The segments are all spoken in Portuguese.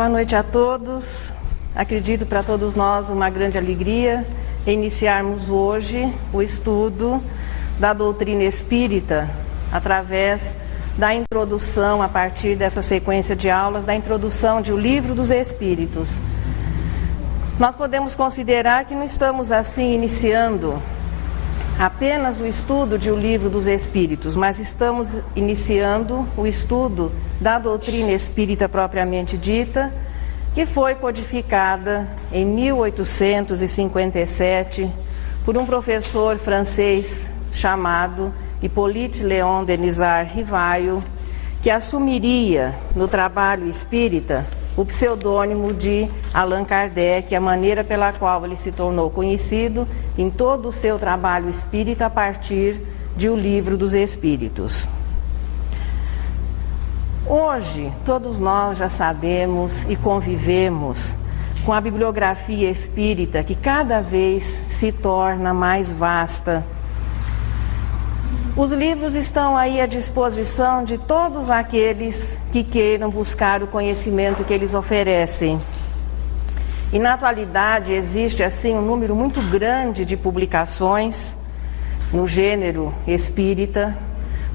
Boa noite a todos. Acredito para todos nós uma grande alegria iniciarmos hoje o estudo da doutrina espírita através da introdução, a partir dessa sequência de aulas, da introdução de O Livro dos Espíritos. Nós podemos considerar que não estamos assim iniciando apenas o estudo de O Livro dos Espíritos, mas estamos iniciando o estudo da doutrina espírita propriamente dita, que foi codificada em 1857 por um professor francês chamado Hippolyte Léon Denisard Rivail, que assumiria no trabalho espírita o pseudônimo de Allan Kardec, a maneira pela qual ele se tornou conhecido em todo o seu trabalho espírita a partir de O Livro dos Espíritos. Hoje, todos nós já sabemos e convivemos com a bibliografia espírita, que cada vez se torna mais vasta. Os livros estão aí à disposição de todos aqueles que queiram buscar o conhecimento que eles oferecem. E na atualidade existe assim um número muito grande de publicações no gênero espírita.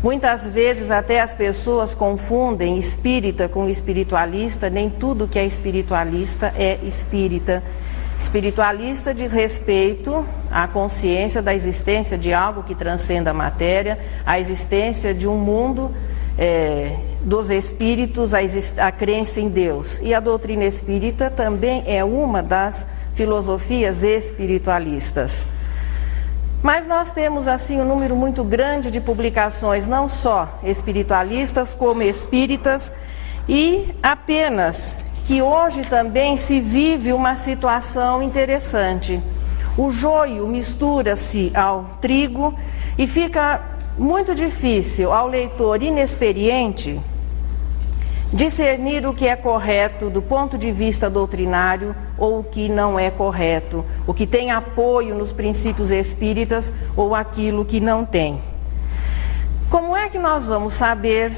Muitas vezes até as pessoas confundem espírita com espiritualista, nem tudo que é espiritualista é espírita. Espiritualista diz respeito à consciência da existência de algo que transcenda a matéria, à existência de um mundo dos espíritos, a crença em Deus. E a doutrina espírita também é uma das filosofias espiritualistas. Mas nós temos assim um número muito grande de publicações, não só espiritualistas como espíritas, e apenas que hoje também se vive uma situação interessante. O joio mistura-se ao trigo e fica muito difícil ao leitor inexperiente discernir o que é correto do ponto de vista doutrinário ou o que não é correto, o que tem apoio nos princípios espíritas ou aquilo que não tem. Como é que nós vamos saber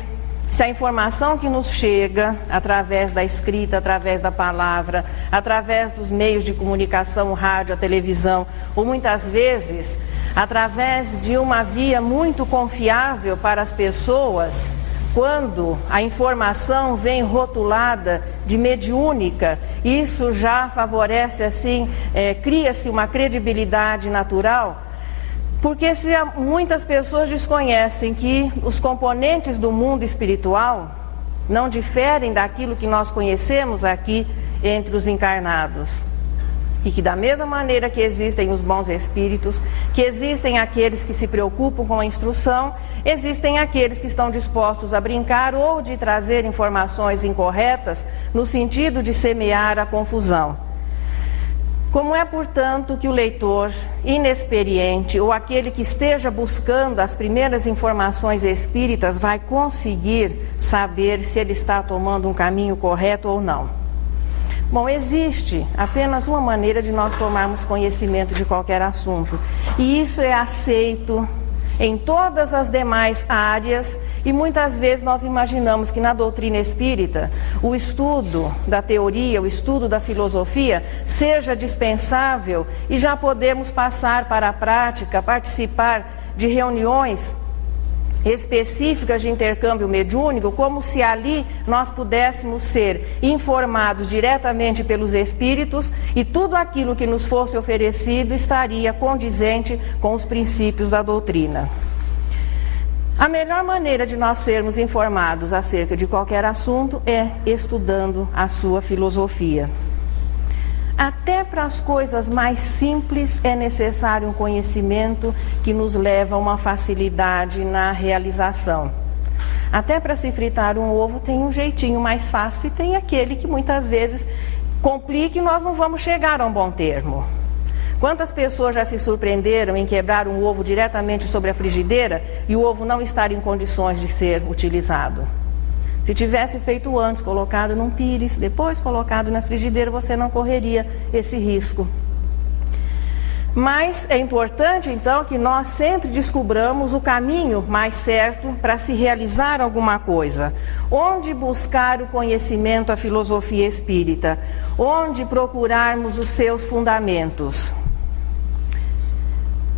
se a informação que nos chega através da escrita, através da palavra, através dos meios de comunicação, o rádio, a televisão, ou muitas vezes através de uma via muito confiável para as pessoas, quando a informação vem rotulada de mediúnica, isso já favorece assim, cria-se uma credibilidade natural? Porque se muitas pessoas desconhecem que os componentes do mundo espiritual não diferem daquilo que nós conhecemos aqui entre os encarnados. E que da mesma maneira que existem os bons espíritos, que existem aqueles que se preocupam com a instrução, existem aqueles que estão dispostos a brincar ou de trazer informações incorretas no sentido de semear a confusão. Como é, portanto, que o leitor inexperiente ou aquele que esteja buscando as primeiras informações espíritas vai conseguir saber se ele está tomando um caminho correto ou não? Bom, existe apenas uma maneira de nós tomarmos conhecimento de qualquer assunto, e isso é aceito em todas as demais áreas, e muitas vezes nós imaginamos que na doutrina espírita o estudo da teoria, o estudo da filosofia seja dispensável e já podemos passar para a prática, participar de reuniões específicas de intercâmbio mediúnico, como se ali nós pudéssemos ser informados diretamente pelos espíritos e tudo aquilo que nos fosse oferecido estaria condizente com os princípios da doutrina. A melhor maneira de nós sermos informados acerca de qualquer assunto é estudando a sua filosofia. Até para as coisas mais simples é necessário um conhecimento que nos leva a uma facilidade na realização. Até para se fritar um ovo tem um jeitinho mais fácil e tem aquele que muitas vezes complica e nós não vamos chegar a um bom termo. Quantas pessoas já se surpreenderam em quebrar um ovo diretamente sobre a frigideira e o ovo não estar em condições de ser utilizado? Se tivesse feito antes, colocado num pires, depois colocado na frigideira, você não correria esse risco. Mas é importante, então, que nós sempre descobramos o caminho mais certo para se realizar alguma coisa. Onde buscar o conhecimento, a filosofia espírita? Onde procurarmos os seus fundamentos?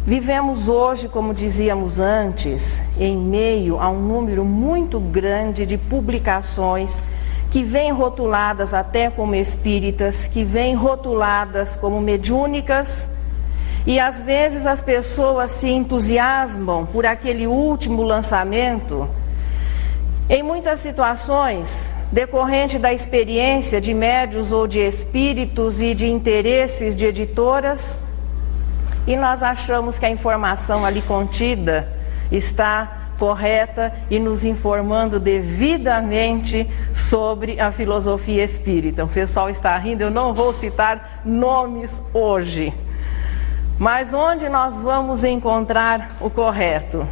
Vivemos hoje, como dizíamos antes, em meio a um número muito grande de publicações que vêm rotuladas até como espíritas, que vêm rotuladas como mediúnicas, e às vezes as pessoas se entusiasmam por aquele último lançamento, em muitas situações, decorrente da experiência de médiuns ou de espíritos e de interesses de editoras, e nós achamos que a informação ali contida está correta e nos informando devidamente sobre a filosofia espírita. O pessoal está rindo, eu não vou citar nomes hoje. Mas onde nós vamos encontrar o correto?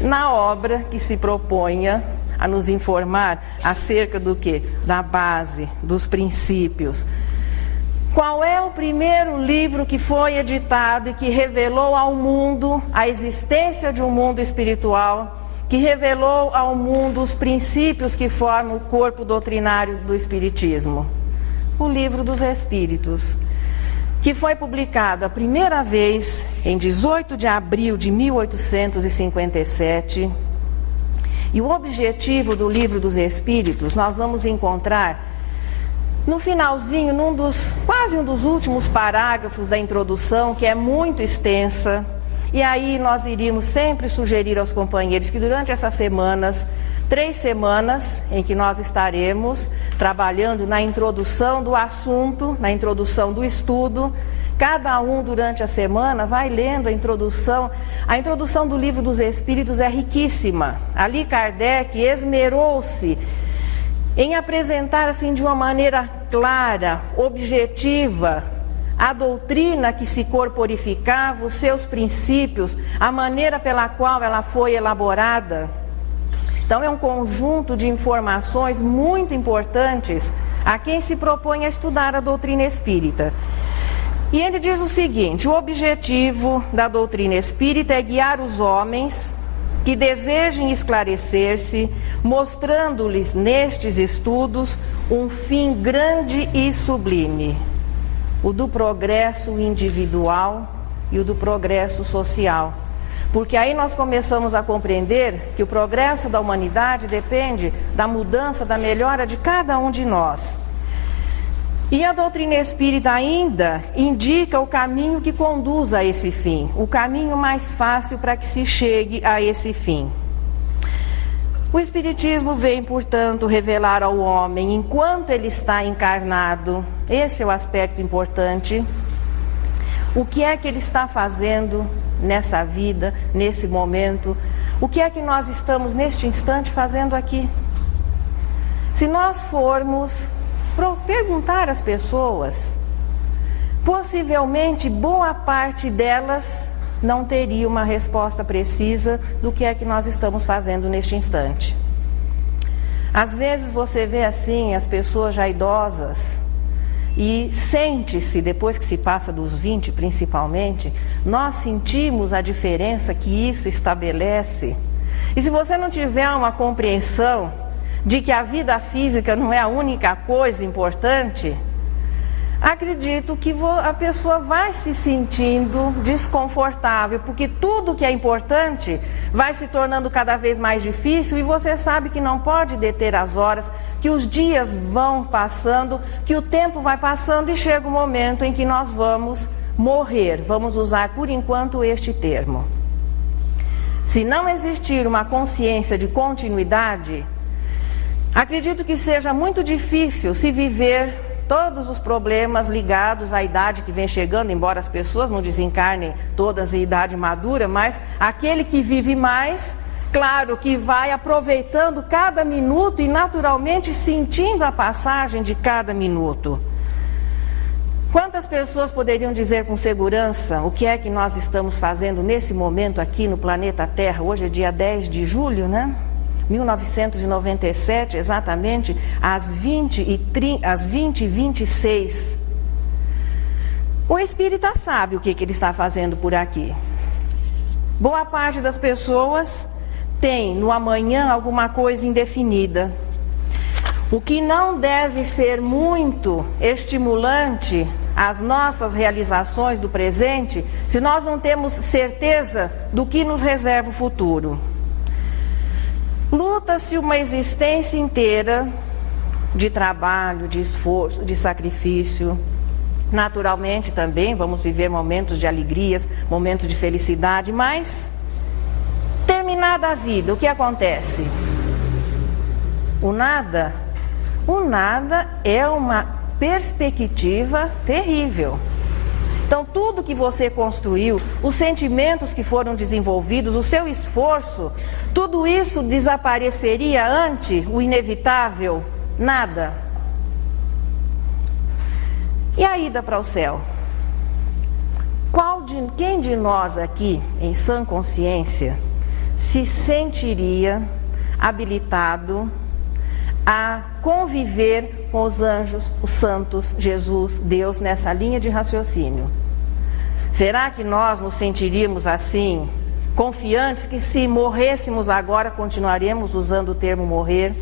Na obra que se proponha a nos informar acerca do quê? Da base, dos princípios. Qual é o primeiro livro que foi editado e que revelou ao mundo a existência de um mundo espiritual, que revelou ao mundo os princípios que formam o corpo doutrinário do Espiritismo? O Livro dos Espíritos, que foi publicado a primeira vez em 18 de abril de 1857. E o objetivo do Livro dos Espíritos nós vamos encontrar no finalzinho, quase um dos últimos parágrafos da introdução, que é muito extensa. E aí nós iríamos sempre sugerir aos companheiros que durante essas semanas, 3 semanas em que nós estaremos trabalhando na introdução do assunto, na introdução do estudo, cada um durante a semana vai lendo a introdução. A introdução do Livro dos Espíritos é riquíssima. Ali Kardec esmerou-se em apresentar assim de uma maneira clara, objetiva, a doutrina que se corporificava, os seus princípios, a maneira pela qual ela foi elaborada. Então é um conjunto de informações muito importantes a quem se propõe a estudar a doutrina espírita. E ele diz o seguinte: o objetivo da doutrina espírita é guiar os homens que desejem esclarecer-se, mostrando-lhes nestes estudos um fim grande e sublime, o do progresso individual e o do progresso social. Porque aí nós começamos a compreender que o progresso da humanidade depende da mudança, da melhora de cada um de nós. E a doutrina espírita ainda indica o caminho que conduz a esse fim, o caminho mais fácil para que se chegue a esse fim. O Espiritismo vem, portanto, revelar ao homem, enquanto ele está encarnado, esse é o aspecto importante, o que é que ele está fazendo nessa vida, nesse momento, o que é que nós estamos neste instante fazendo aqui. Se nós formos perguntar às pessoas, possivelmente boa parte delas não teria uma resposta precisa do que é que nós estamos fazendo neste instante. Às vezes você vê assim as pessoas já idosas e sente-se, depois que se passa dos 20 principalmente, nós sentimos a diferença que isso estabelece. E se você não tiver uma compreensão de que a vida física não é a única coisa importante, acredito que a pessoa vai se sentindo desconfortável, porque tudo que é importante vai se tornando cada vez mais difícil e você sabe que não pode deter as horas, que os dias vão passando, que o tempo vai passando e chega o momento em que nós vamos morrer. Vamos usar por enquanto este termo. Se não existir uma consciência de continuidade, acredito que seja muito difícil se viver todos os problemas ligados à idade que vem chegando, embora as pessoas não desencarnem todas em idade madura, mas aquele que vive mais, claro que vai aproveitando cada minuto e naturalmente sentindo a passagem de cada minuto. Quantas pessoas poderiam dizer com segurança o que é que nós estamos fazendo nesse momento aqui no planeta Terra? Hoje é dia 10 de julho, né? 1997, exatamente, às 20h26. O espírita sabe o que ele está fazendo por aqui. Boa parte das pessoas tem no amanhã alguma coisa indefinida. O que não deve ser muito estimulante às nossas realizações do presente, se nós não temos certeza do que nos reserva o futuro. Luta-se uma existência inteira de trabalho, de esforço, de sacrifício. Naturalmente também vamos viver momentos de alegrias, momentos de felicidade, mas terminada a vida, o que acontece? O nada é uma perspectiva terrível. Então tudo que você construiu, os sentimentos que foram desenvolvidos, o seu esforço, tudo isso desapareceria ante o inevitável nada. E a ida para o céu? Quem de nós aqui, em sã consciência, se sentiria habilitado a conviver com os anjos, os santos, Jesus, Deus, nessa linha de raciocínio? Será que nós nos sentiríamos assim, confiantes que se morrêssemos agora, continuaremos usando o termo morrer,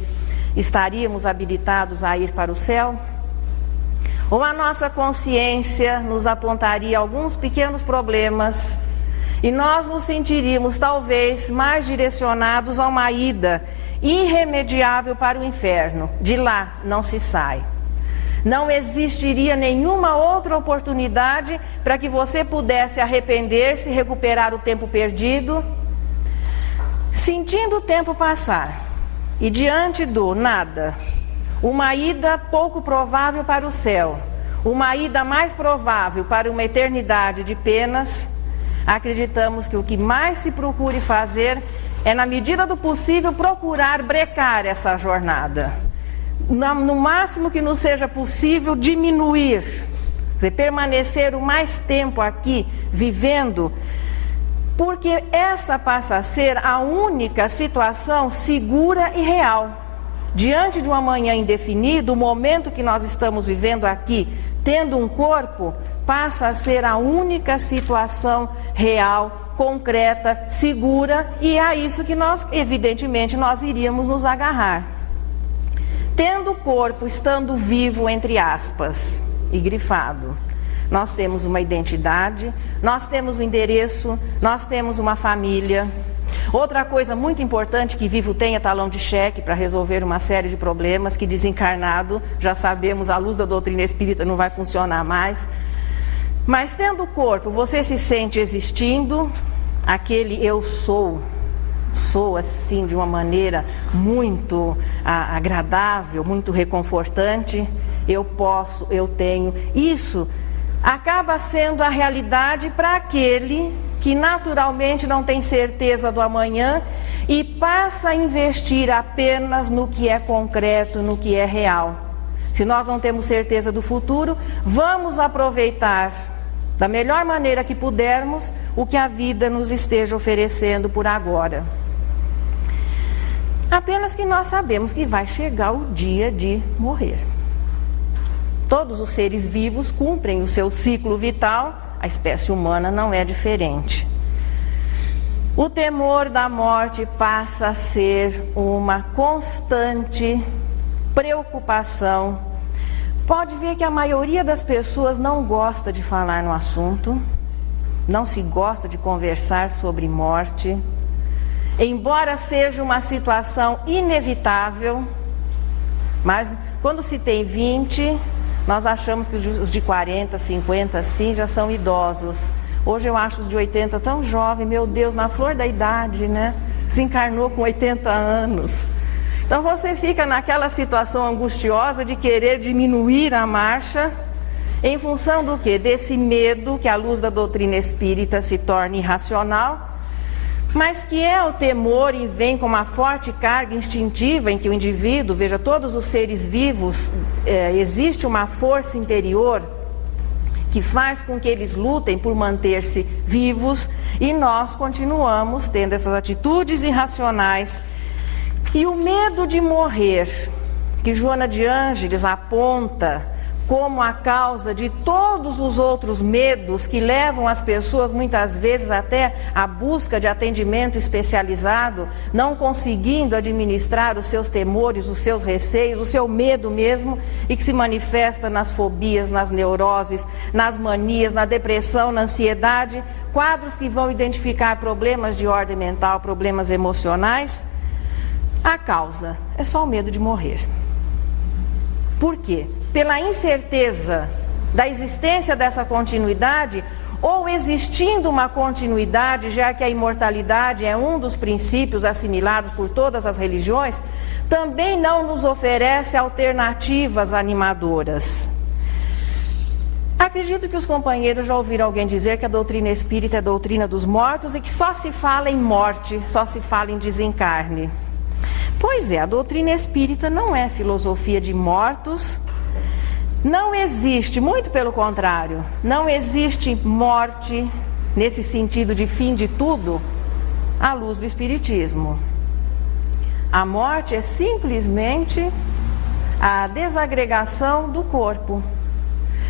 estaríamos habilitados a ir para o céu? Ou a nossa consciência nos apontaria alguns pequenos problemas e nós nos sentiríamos talvez mais direcionados a uma ida irremediável para o inferno? De lá não se sai. Não existiria nenhuma outra oportunidade para que você pudesse arrepender-se, recuperar o tempo perdido. Sentindo o tempo passar e diante do nada, uma ida pouco provável para o céu, uma ida mais provável para uma eternidade de penas, acreditamos que o que mais se procure fazer é, na medida do possível, procurar brecar essa jornada. No máximo que nos seja possível, diminuir, quer dizer, permanecer o mais tempo aqui, vivendo, porque essa passa a ser a única situação segura e real. Diante de um amanhã indefinido, o momento que nós estamos vivendo aqui, tendo um corpo, passa a ser a única situação real, concreta, segura, e é a isso que nós, evidentemente, nós iríamos nos agarrar. Tendo o corpo, estando vivo, entre aspas, e grifado, nós temos uma identidade, nós temos um endereço, nós temos uma família. Outra coisa muito importante, que vivo tem é talão de cheque para resolver uma série de problemas, que desencarnado, já sabemos, à luz da doutrina espírita, não vai funcionar mais. Mas tendo o corpo, você se sente existindo, aquele eu sou assim de uma maneira muito agradável, muito reconfortante, eu posso, eu tenho. Isso acaba sendo a realidade para aquele que naturalmente não tem certeza do amanhã e passa a investir apenas no que é concreto, no que é real. Se nós não temos certeza do futuro, vamos aproveitar da melhor maneira que pudermos o que a vida nos esteja oferecendo por agora. Apenas que nós sabemos que vai chegar o dia de morrer. Todos os seres vivos cumprem o seu ciclo vital, a espécie humana não é diferente. O temor da morte passa a ser uma constante preocupação. Pode ver que a maioria das pessoas não gosta de falar no assunto, não se gosta de conversar sobre morte. Embora seja uma situação inevitável, mas quando se tem 20, nós achamos que os de 40, 50, assim, já são idosos. Hoje eu acho os de 80 tão jovens, meu Deus, na flor da idade, né? Se encarnou com 80 anos. Então você fica naquela situação angustiosa de querer diminuir a marcha, em função do quê? Desse medo que, à luz da doutrina espírita, se torna irracional, mas que é o temor e vem com uma forte carga instintiva em que o indivíduo, veja, todos os seres vivos, existe uma força interior que faz com que eles lutem por manter-se vivos, e nós continuamos tendo essas atitudes irracionais. E o medo de morrer, que Joana de Ângeles aponta como a causa de todos os outros medos que levam as pessoas muitas vezes até à busca de atendimento especializado, não conseguindo administrar os seus temores, os seus receios, o seu medo mesmo, e que se manifesta nas fobias, nas neuroses, nas manias, na depressão, na ansiedade, quadros que vão identificar problemas de ordem mental, problemas emocionais. A causa é só o medo de morrer. Por quê? Pela incerteza da existência dessa continuidade, ou existindo uma continuidade, já que a imortalidade é um dos princípios assimilados por todas as religiões, também não nos oferece alternativas animadoras. Acredito que os companheiros já ouviram alguém dizer que a doutrina espírita é a doutrina dos mortos e que só se fala em morte, só se fala em desencarne. Pois é, a doutrina espírita não é filosofia de mortos. Não existe, muito pelo contrário, não existe morte nesse sentido de fim de tudo à luz do espiritismo. A morte é simplesmente a desagregação do corpo.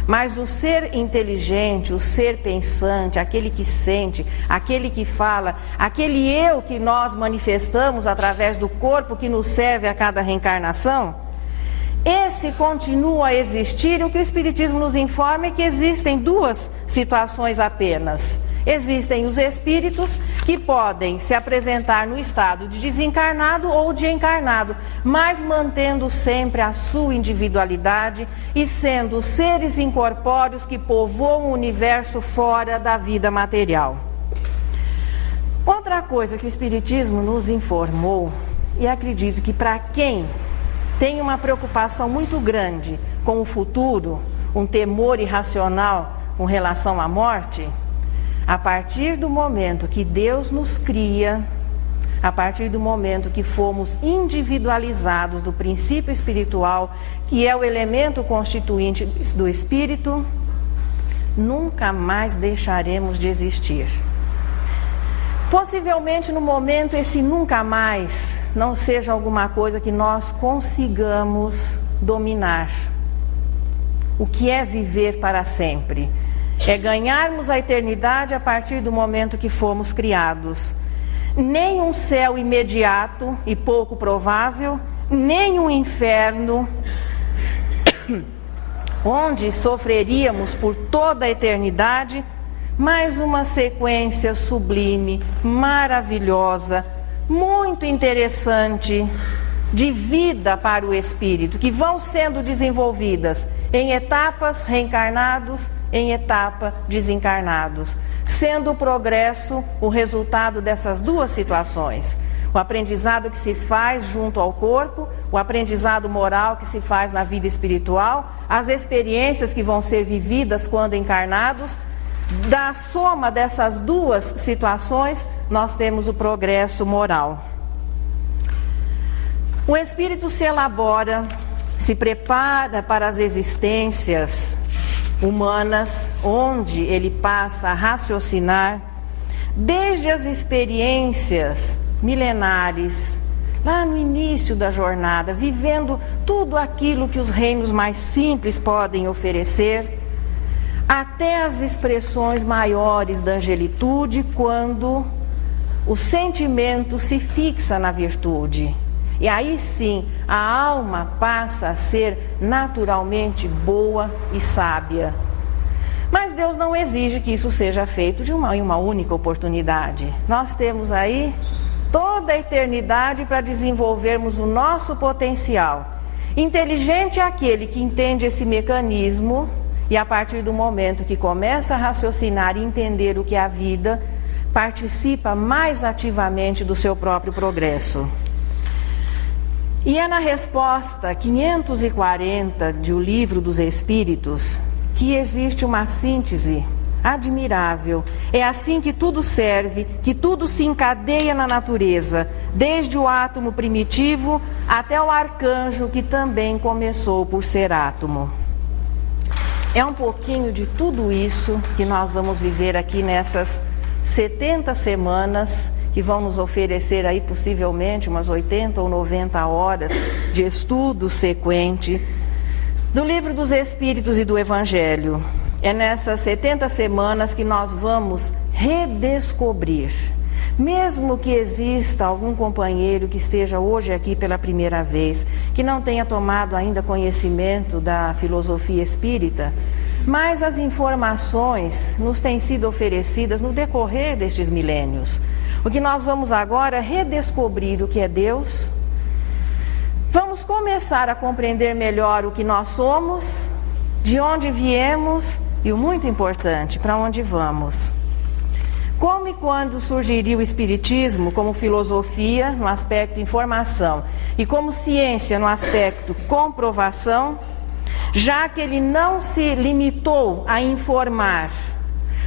Mas o ser inteligente, o ser pensante, aquele que sente, aquele que fala, aquele eu que nós manifestamos através do corpo que nos serve a cada reencarnação, esse continua a existir. O que o Espiritismo nos informa é que existem duas situações apenas. Existem os espíritos que podem se apresentar no estado de desencarnado ou de encarnado, mas mantendo sempre a sua individualidade e sendo seres incorpóreos que povoam o universo fora da vida material. Outra coisa que o Espiritismo nos informou, e acredito que para quem tem uma preocupação muito grande com o futuro, um temor irracional com relação à morte, a partir do momento que Deus nos cria, a partir do momento que fomos individualizados do princípio espiritual, que é o elemento constituinte do espírito, nunca mais deixaremos de existir. Possivelmente no momento esse nunca mais não seja alguma coisa que nós consigamos dominar. O que é viver para sempre? É ganharmos a eternidade a partir do momento que fomos criados. Nem um céu imediato e pouco provável, nem um inferno onde sofreríamos por toda a eternidade, mas uma sequência sublime, maravilhosa, muito interessante, de vida para o espírito, que vão sendo desenvolvidas em etapas reencarnados, em etapa desencarnados, sendo o progresso o resultado dessas duas situações. O aprendizado que se faz junto ao corpo, o aprendizado moral que se faz na vida espiritual, as experiências que vão ser vividas quando encarnados. Da soma dessas duas situações, nós temos o progresso moral. O espírito se elabora, se prepara para as existências humanas, onde ele passa a raciocinar, desde as experiências milenares, lá no início da jornada, vivendo tudo aquilo que os reinos mais simples podem oferecer, até as expressões maiores da angelitude, quando o sentimento se fixa na virtude. E aí sim, a alma passa a ser naturalmente boa e sábia. Mas Deus não exige que isso seja feito em uma única oportunidade. Nós temos aí toda a eternidade para desenvolvermos o nosso potencial. Inteligente é aquele que entende esse mecanismo e, a partir do momento que começa a raciocinar e entender o que é a vida, participa mais ativamente do seu próprio progresso. E é na resposta 540 de O Livro dos Espíritos que existe uma síntese admirável. É assim que tudo serve, que tudo se encadeia na natureza, desde o átomo primitivo até o arcanjo, que também começou por ser átomo. É um pouquinho de tudo isso que nós vamos viver aqui nessas 70 semanas, que vão nos oferecer aí possivelmente umas 80 ou 90 horas de estudo sequente, do Livro dos Espíritos e do Evangelho. É nessas 70 semanas que nós vamos redescobrir. Mesmo que exista algum companheiro que esteja hoje aqui pela primeira vez, que não tenha tomado ainda conhecimento da filosofia espírita, mas as informações nos têm sido oferecidas no decorrer destes milênios. O que nós vamos agora é redescobrir o que é Deus. Vamos começar a compreender melhor o que nós somos, de onde viemos e o muito importante, para onde vamos. Como e quando surgiria o Espiritismo como filosofia no aspecto informação e como ciência no aspecto comprovação, já que ele não se limitou a informar,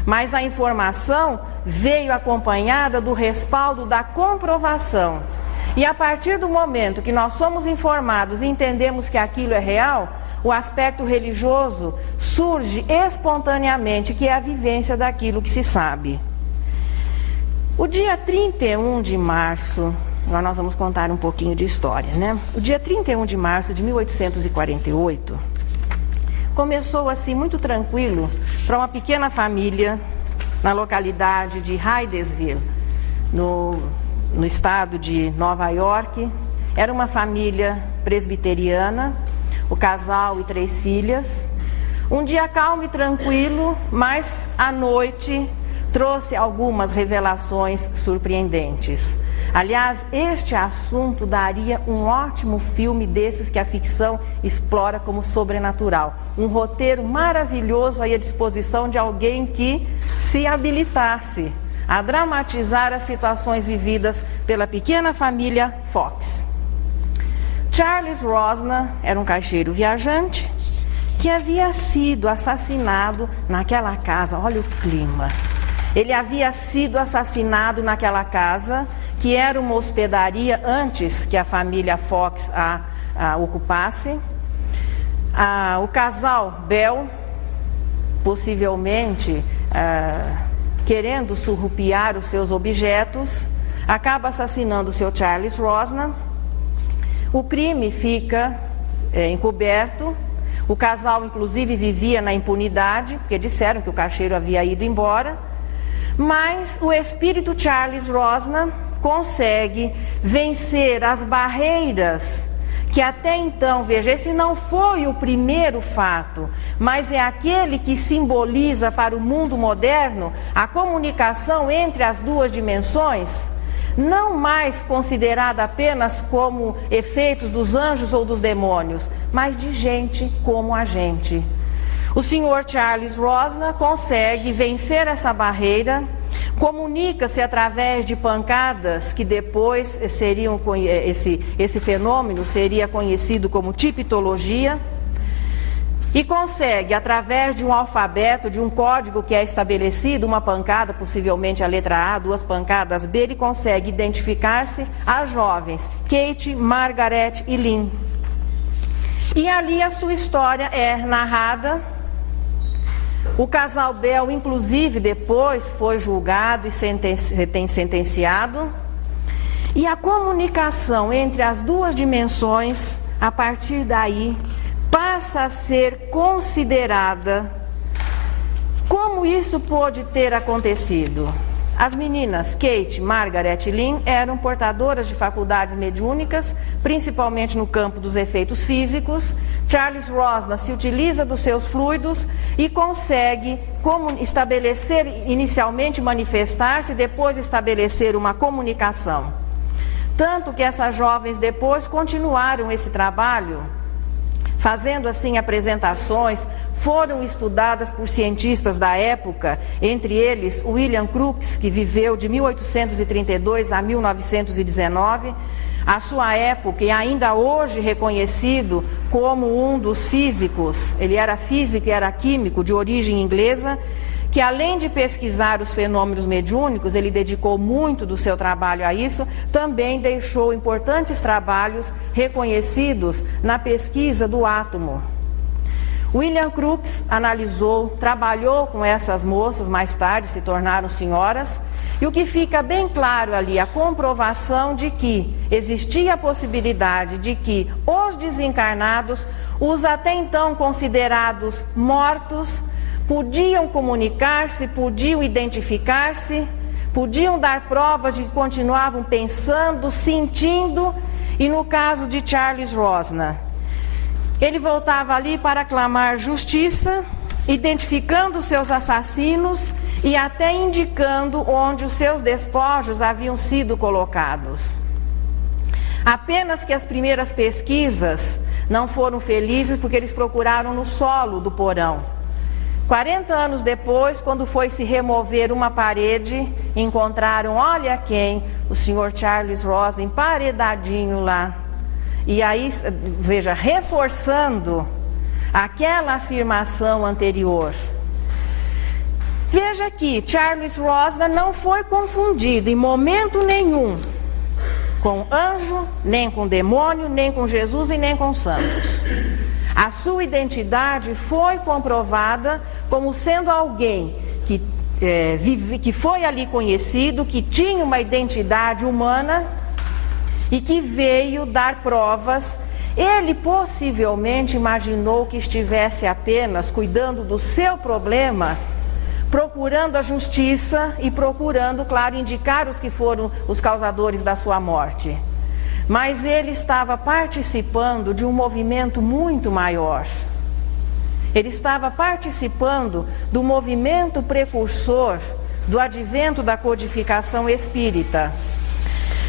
mas a informação veio acompanhada do respaldo da comprovação. E a partir do momento que nós somos informados e entendemos que aquilo é real, o aspecto religioso surge espontaneamente, que é a vivência daquilo que se sabe. O dia 31 de março, agora nós vamos contar um pouquinho de história, né? O dia 31 de março de 1848, começou assim muito tranquilo para uma pequena família na localidade de Hydesville, no estado de Nova York. Era uma família presbiteriana, o casal e 3 filhas. Um dia calmo e tranquilo, mas à noite trouxe algumas revelações surpreendentes. Aliás, este assunto daria um ótimo filme desses que a ficção explora como sobrenatural. Um roteiro maravilhoso aí à disposição de alguém que se habilitasse a dramatizar as situações vividas pela pequena família Fox. Charles Rosner era um caixeiro viajante que havia sido assassinado naquela casa. Olha o clima. Ele havia sido assassinado naquela casa, que era uma hospedaria antes que a família Fox a ocupasse. O casal Bell, possivelmente querendo surrupiar os seus objetos, acaba assassinando o seu Charles Rosner. O crime fica encoberto. O casal, inclusive, vivia na impunidade, porque disseram que o caixeiro havia ido embora. Mas o espírito Charles Rosner consegue vencer as barreiras que até então, veja, esse não foi o primeiro fato, mas é aquele que simboliza para o mundo moderno a comunicação entre as duas dimensões, não mais considerada apenas como efeitos dos anjos ou dos demônios, mas de gente como a gente. O senhor Charles Rosner consegue vencer essa barreira, comunica-se através de pancadas que depois seriam, esse fenômeno seria conhecido como tipitologia, e consegue, através de um alfabeto, de um código que é estabelecido, uma pancada, possivelmente a letra A, 2 pancadas B, ele consegue identificar-se às jovens Kate, Margaret e Lynn. E ali a sua história é narrada. O casal Bell, inclusive, depois foi julgado e sentenciado. E a comunicação entre as duas dimensões, a partir daí, passa a ser considerada. Como isso pôde ter acontecido? As meninas Kate, Margaret e Lynn eram portadoras de faculdades mediúnicas, principalmente no campo dos efeitos físicos. Charles Rosner se utiliza dos seus fluidos e consegue estabelecer, inicialmente manifestar-se, depois estabelecer uma comunicação. Tanto que essas jovens depois continuaram esse trabalho, fazendo assim apresentações, foram estudadas por cientistas da época, entre eles William Crookes, que viveu de 1832 a 1919, a sua época, e ainda hoje reconhecido como um dos físicos. Ele era físico e era químico de origem inglesa, que além de pesquisar os fenômenos mediúnicos, ele dedicou muito do seu trabalho a isso, também deixou importantes trabalhos reconhecidos na pesquisa do átomo. William Crookes analisou, trabalhou com essas moças, mais tarde se tornaram senhoras, e o que fica bem claro ali, a comprovação de que existia a possibilidade de que os desencarnados, os até então considerados mortos, podiam comunicar-se, podiam identificar-se, podiam dar provas de que continuavam pensando, sentindo, e no caso de Charles Rosner, ele voltava ali para clamar justiça, identificando seus assassinos e até indicando onde os seus despojos haviam sido colocados. Apenas que as primeiras pesquisas não foram felizes porque eles procuraram no solo do porão. 40 anos depois, quando foi se remover uma parede, encontraram, olha quem, o senhor Charles Rosner, emparedadinho lá. E aí, veja, reforçando aquela afirmação anterior. Veja que Charles Rosner não foi confundido em momento nenhum com anjo, nem com demônio, nem com Jesus e nem com santos. A sua identidade foi comprovada como sendo alguém que foi ali conhecido, que tinha uma identidade humana e que veio dar provas. Ele possivelmente imaginou que estivesse apenas cuidando do seu problema, procurando a justiça e procurando, claro, indicar os que foram os causadores da sua morte. Mas ele estava participando de um movimento muito maior. Ele estava participando do movimento precursor do advento da codificação espírita.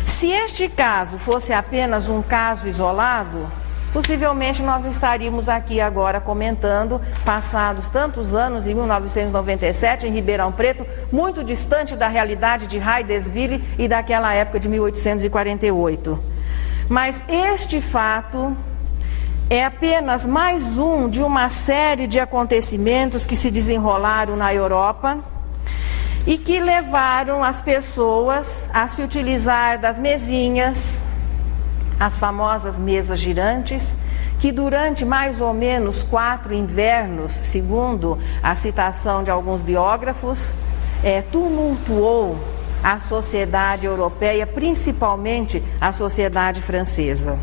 Se este caso fosse apenas um caso isolado, possivelmente nós estaríamos aqui agora comentando, passados tantos anos, em 1997, em Ribeirão Preto, muito distante da realidade de Hydesville e daquela época de 1848. Mas este fato é apenas mais um de uma série de acontecimentos que se desenrolaram na Europa e que levaram as pessoas a se utilizar das mesinhas, as famosas mesas girantes, que durante mais ou menos 4 invernos, segundo a citação de alguns biógrafos, tumultuou a sociedade europeia, principalmente a sociedade francesa.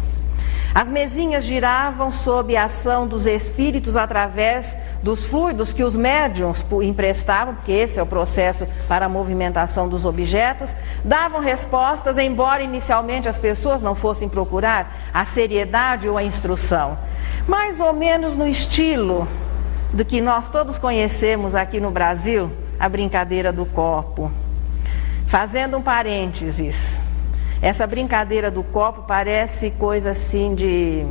As mesinhas giravam sob a ação dos espíritos através dos fluidos que os médiuns emprestavam, porque esse é o processo para a movimentação dos objetos, davam respostas, embora inicialmente as pessoas não fossem procurar a seriedade ou a instrução. Mais ou menos no estilo do que nós todos conhecemos aqui no Brasil, a brincadeira do copo. Fazendo um parênteses, essa brincadeira do copo parece coisa assim de...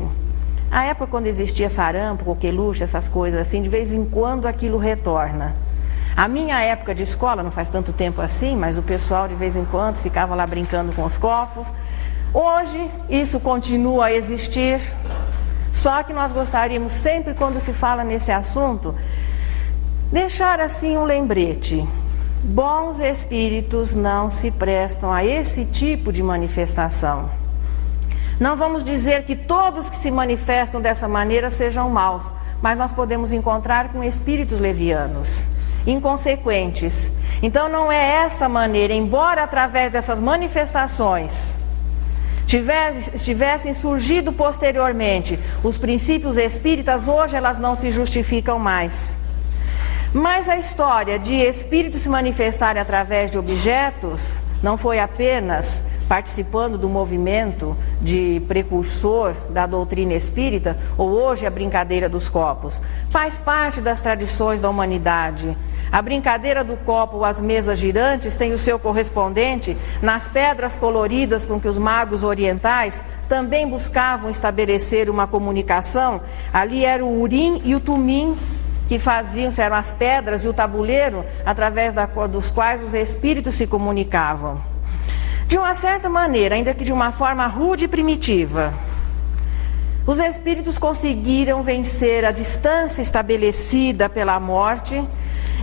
A época quando existia sarampo, coqueluche, essas coisas assim, de vez em quando aquilo retorna. A minha época de escola, não faz tanto tempo assim, mas o pessoal de vez em quando ficava lá brincando com os copos. Hoje isso continua a existir, só que nós gostaríamos sempre, quando se fala nesse assunto, deixar assim um lembrete. Bons espíritos não se prestam a esse tipo de manifestação. Não vamos dizer que todos que se manifestam dessa maneira sejam maus, mas nós podemos encontrar com espíritos levianos, inconsequentes. Então não é essa maneira, embora através dessas manifestações tivessem surgido posteriormente os princípios espíritas, hoje elas não se justificam mais. Mas a história de espíritos se manifestarem através de objetos não foi apenas participando do movimento de precursor da doutrina espírita, ou hoje a brincadeira dos copos. Faz parte das tradições da humanidade. A brincadeira do copo ou as mesas girantes tem o seu correspondente nas pedras coloridas com que os magos orientais também buscavam estabelecer uma comunicação. Ali era o urim e o tumim, que faziam, eram as pedras e o tabuleiro, através dos quais os espíritos se comunicavam. De uma certa maneira, ainda que de uma forma rude e primitiva, os espíritos conseguiram vencer a distância estabelecida pela morte,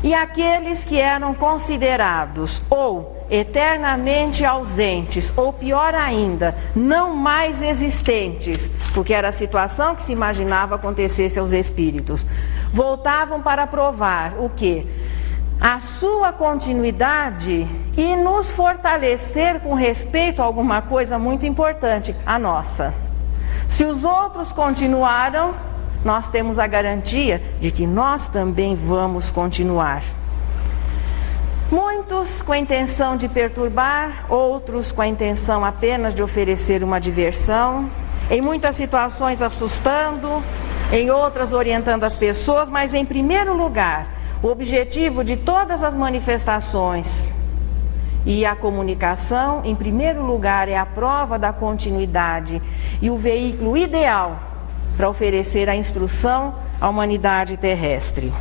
e aqueles que eram considerados ou eternamente ausentes, ou pior ainda, não mais existentes, porque era a situação que se imaginava acontecesse aos espíritos, voltavam para provar o quê? A sua continuidade e nos fortalecer com respeito a alguma coisa muito importante, a nossa. Se os outros continuaram, nós temos a garantia de que nós também vamos continuar. Muitos com a intenção de perturbar, outros com a intenção apenas de oferecer uma diversão, em muitas situações assustando, em outras orientando as pessoas, mas em primeiro lugar, o objetivo de todas as manifestações e a comunicação, em primeiro lugar, é a prova da continuidade e o veículo ideal para oferecer a instrução à humanidade terrestre.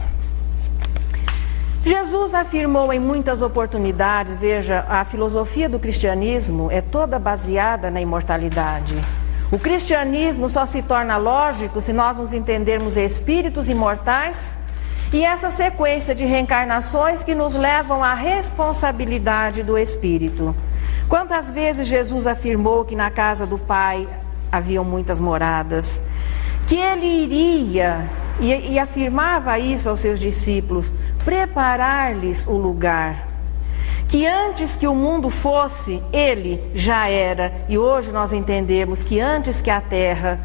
Jesus afirmou em muitas oportunidades, veja, a filosofia do cristianismo é toda baseada na imortalidade. O cristianismo só se torna lógico se nós nos entendermos espíritos imortais e essa sequência de reencarnações que nos levam à responsabilidade do espírito. Quantas vezes Jesus afirmou que na casa do Pai haviam muitas moradas, que ele iria, e afirmava isso aos seus discípulos, preparar-lhes o lugar, que antes que o mundo fosse, ele já era, e hoje nós entendemos que antes que a Terra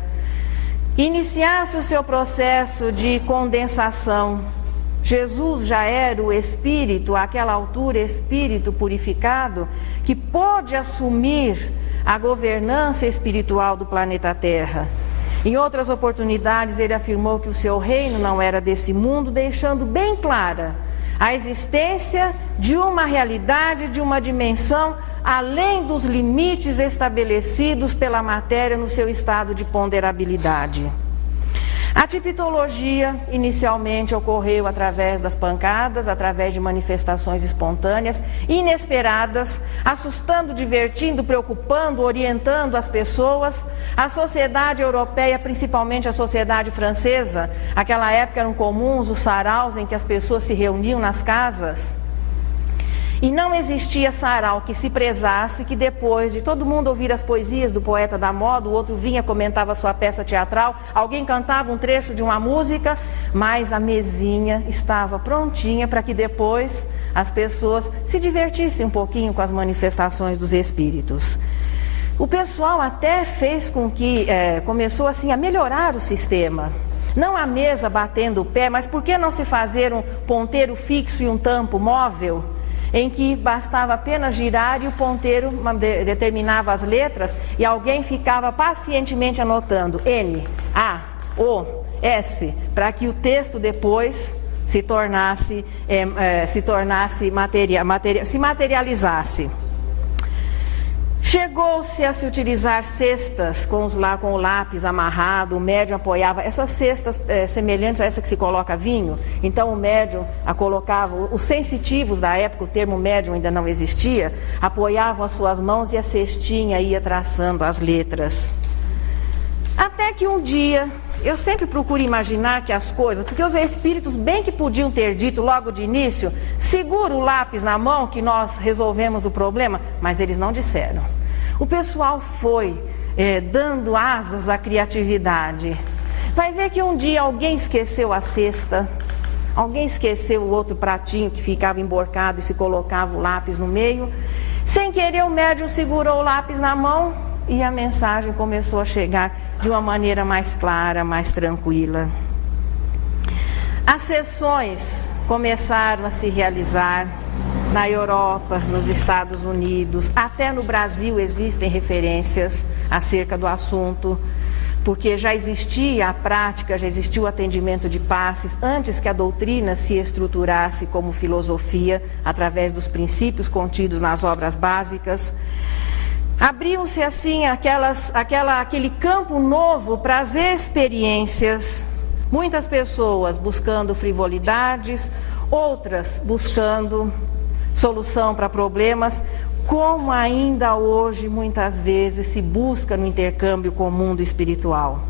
iniciasse o seu processo de condensação, Jesus já era o Espírito, àquela altura Espírito purificado, que pôde assumir a governança espiritual do planeta Terra. Em outras oportunidades, ele afirmou que o seu reino não era desse mundo, deixando bem clara a existência de uma realidade, de uma dimensão, além dos limites estabelecidos pela matéria no seu estado de ponderabilidade. A tipitologia inicialmente ocorreu através das pancadas, através de manifestações espontâneas, inesperadas, assustando, divertindo, preocupando, orientando as pessoas. A sociedade europeia, principalmente a sociedade francesa, naquela época eram comuns os saraus em que as pessoas se reuniam nas casas. E não existia sarau que se prezasse que depois de todo mundo ouvir as poesias do poeta da moda, o outro vinha, comentava sua peça teatral, alguém cantava um trecho de uma música, mas a mesinha estava prontinha para que depois as pessoas se divertissem um pouquinho com as manifestações dos espíritos. O pessoal até fez com que, começou assim a melhorar o sistema. Não a mesa batendo o pé, mas por que não se fazer um ponteiro fixo e um tampo móvel? Em que bastava apenas girar e o ponteiro determinava as letras e alguém ficava pacientemente anotando N, A, O, S, para que o texto depois se materializasse. Chegou-se a se utilizar cestas com o lápis amarrado, o médium apoiava, essas cestas semelhantes a essa que se coloca vinho, então o médium a colocava, os sensitivos da época, o termo médium ainda não existia, apoiavam as suas mãos e a cestinha ia traçando as letras. Até que um dia, eu sempre procuro imaginar que as coisas, porque os espíritos bem que podiam ter dito logo de início, segura o lápis na mão que nós resolvemos o problema, mas eles não disseram. O pessoal foi dando asas à criatividade. Vai ver que um dia alguém esqueceu a cesta, alguém esqueceu o outro pratinho que ficava emborcado e se colocava o lápis no meio. Sem querer o médium segurou o lápis na mão e a mensagem começou a chegar de uma maneira mais clara, mais tranquila. As sessões começaram a se realizar na Europa, nos Estados Unidos, até no Brasil existem referências acerca do assunto, porque já existia a prática, já existia o atendimento de passes, antes que a doutrina se estruturasse como filosofia, através dos princípios contidos nas obras básicas. Abriu-se assim aquele campo novo para as experiências, muitas pessoas buscando frivolidades, outras buscando solução para problemas, como ainda hoje muitas vezes se busca no intercâmbio com o mundo espiritual.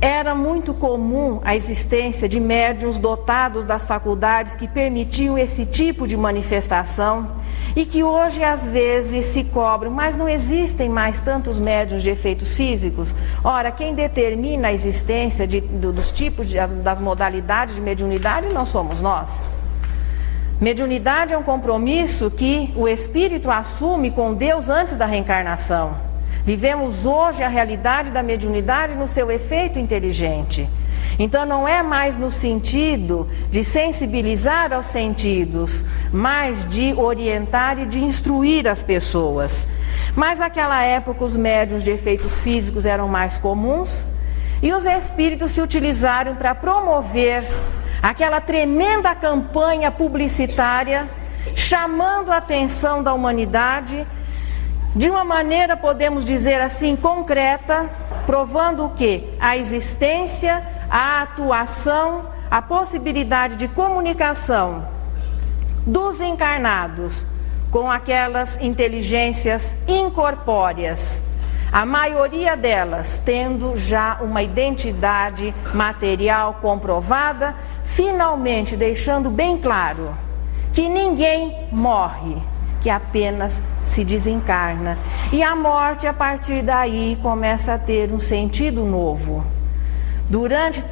Era muito comum a existência de médiuns dotados das faculdades que permitiam esse tipo de manifestação e que hoje às vezes se cobram, mas não existem mais tantos médiuns de efeitos físicos? Ora, quem determina a existência dos tipos, das modalidades de mediunidade não somos nós. Mediunidade é um compromisso que o espírito assume com Deus antes da reencarnação. Vivemos hoje a realidade da mediunidade no seu efeito inteligente. Então não é mais no sentido de sensibilizar aos sentidos, mas de orientar e de instruir as pessoas. Mas naquela época os médiuns de efeitos físicos eram mais comuns e os espíritos se utilizaram para promover aquela tremenda campanha publicitária, chamando a atenção da humanidade de uma maneira, podemos dizer assim, concreta, provando o quê? A existência, a atuação, a possibilidade de comunicação dos encarnados com aquelas inteligências incorpóreas, a maioria delas tendo já uma identidade material comprovada, finalmente deixando bem claro que ninguém morre, que apenas se desencarna. E a morte, a partir daí, começa a ter um sentido novo.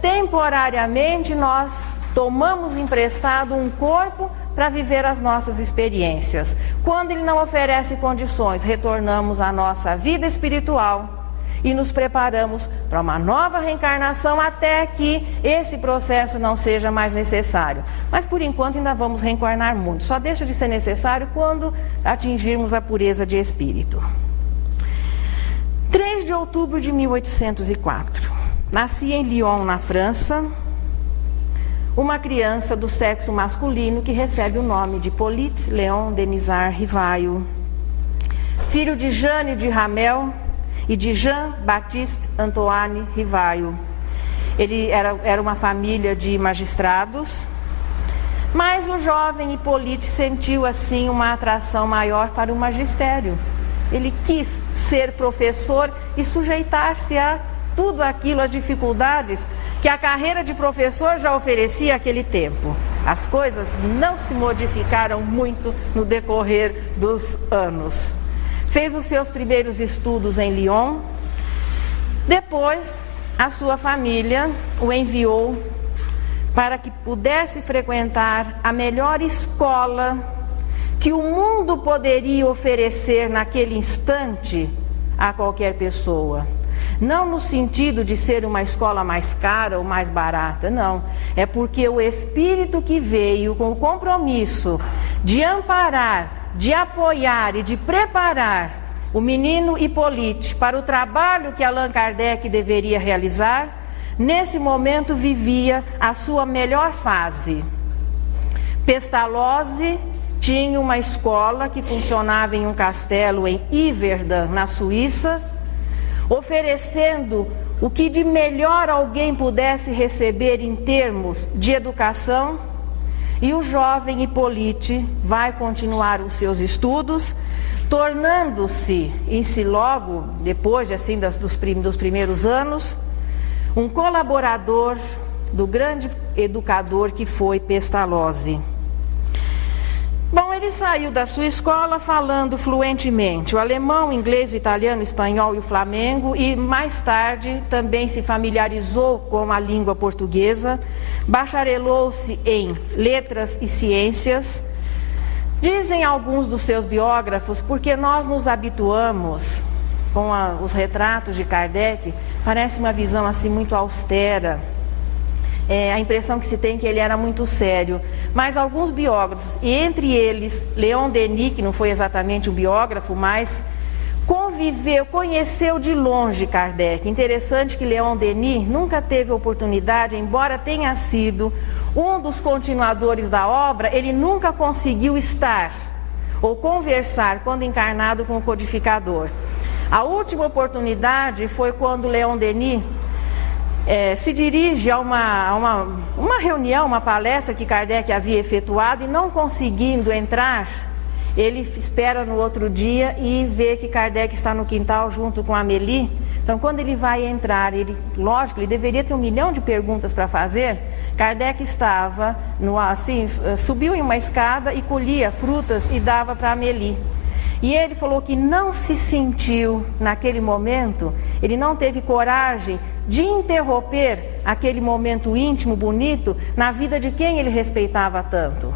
Temporariamente, nós tomamos emprestado um corpo para viver as nossas experiências. Quando ele não oferece condições, retornamos à nossa vida espiritual e nos preparamos para uma nova reencarnação até que esse processo não seja mais necessário. Mas por enquanto ainda vamos reencarnar muito. Só deixa de ser necessário quando atingirmos a pureza de espírito. 3 de outubro de 1804. Nasci em Lyon, na França, uma criança do sexo masculino que recebe o nome de Hippolyte Léon Denisard Rivaio, filho de Jeanne de Ramel e de Jean-Baptiste Antoine Rivaio. Ele era uma família de magistrados, mas o jovem Hippolyte sentiu assim uma atração maior para o magistério. Ele quis ser professor e sujeitar-se a tudo aquilo, as dificuldades que a carreira de professor já oferecia naquele tempo. As coisas não se modificaram muito no decorrer dos anos. Fez os seus primeiros estudos em Lyon. Depois, a sua família o enviou para que pudesse frequentar a melhor escola que o mundo poderia oferecer naquele instante a qualquer pessoa. Não no sentido de ser uma escola mais cara ou mais barata, não. É porque o espírito que veio com o compromisso de amparar, de apoiar e de preparar o menino Hippolyte para o trabalho que Allan Kardec deveria realizar, nesse momento vivia a sua melhor fase. Pestalozzi tinha uma escola que funcionava em um castelo em Yverdon, na Suíça, oferecendo o que de melhor alguém pudesse receber em termos de educação, e o jovem Hippolyte vai continuar os seus estudos, tornando-se, logo depois dos primeiros anos, um colaborador do grande educador que foi Pestalozzi. Bom, ele saiu da sua escola falando fluentemente o alemão, o inglês, o italiano, o espanhol e o flamengo, e mais tarde também se familiarizou com a língua portuguesa, bacharelou-se em letras e ciências. Dizem alguns dos seus biógrafos, porque nós nos habituamos com os retratos de Kardec, parece uma visão assim muito austera. A impressão que se tem é que ele era muito sério, mas alguns biógrafos, e entre eles Leon Denis, que não foi exatamente um biógrafo, mas conheceu de longe Kardec. Interessante que Leon Denis nunca teve oportunidade, embora tenha sido um dos continuadores da obra, ele nunca conseguiu estar ou conversar quando encarnado com o codificador. A última oportunidade foi quando Leon Denis se dirige a uma reunião, uma palestra que Kardec havia efetuado, e não conseguindo entrar, ele espera no outro dia e vê que Kardec está no quintal junto com Amélie. Então, quando ele vai entrar, lógico, ele deveria ter 1 milhão de perguntas para fazer, Kardec estava, subiu em uma escada e colhia frutas e dava para Amélie. E ele falou que não se sentiu, naquele momento, ele não teve coragem de interromper aquele momento íntimo, bonito, na vida de quem ele respeitava tanto.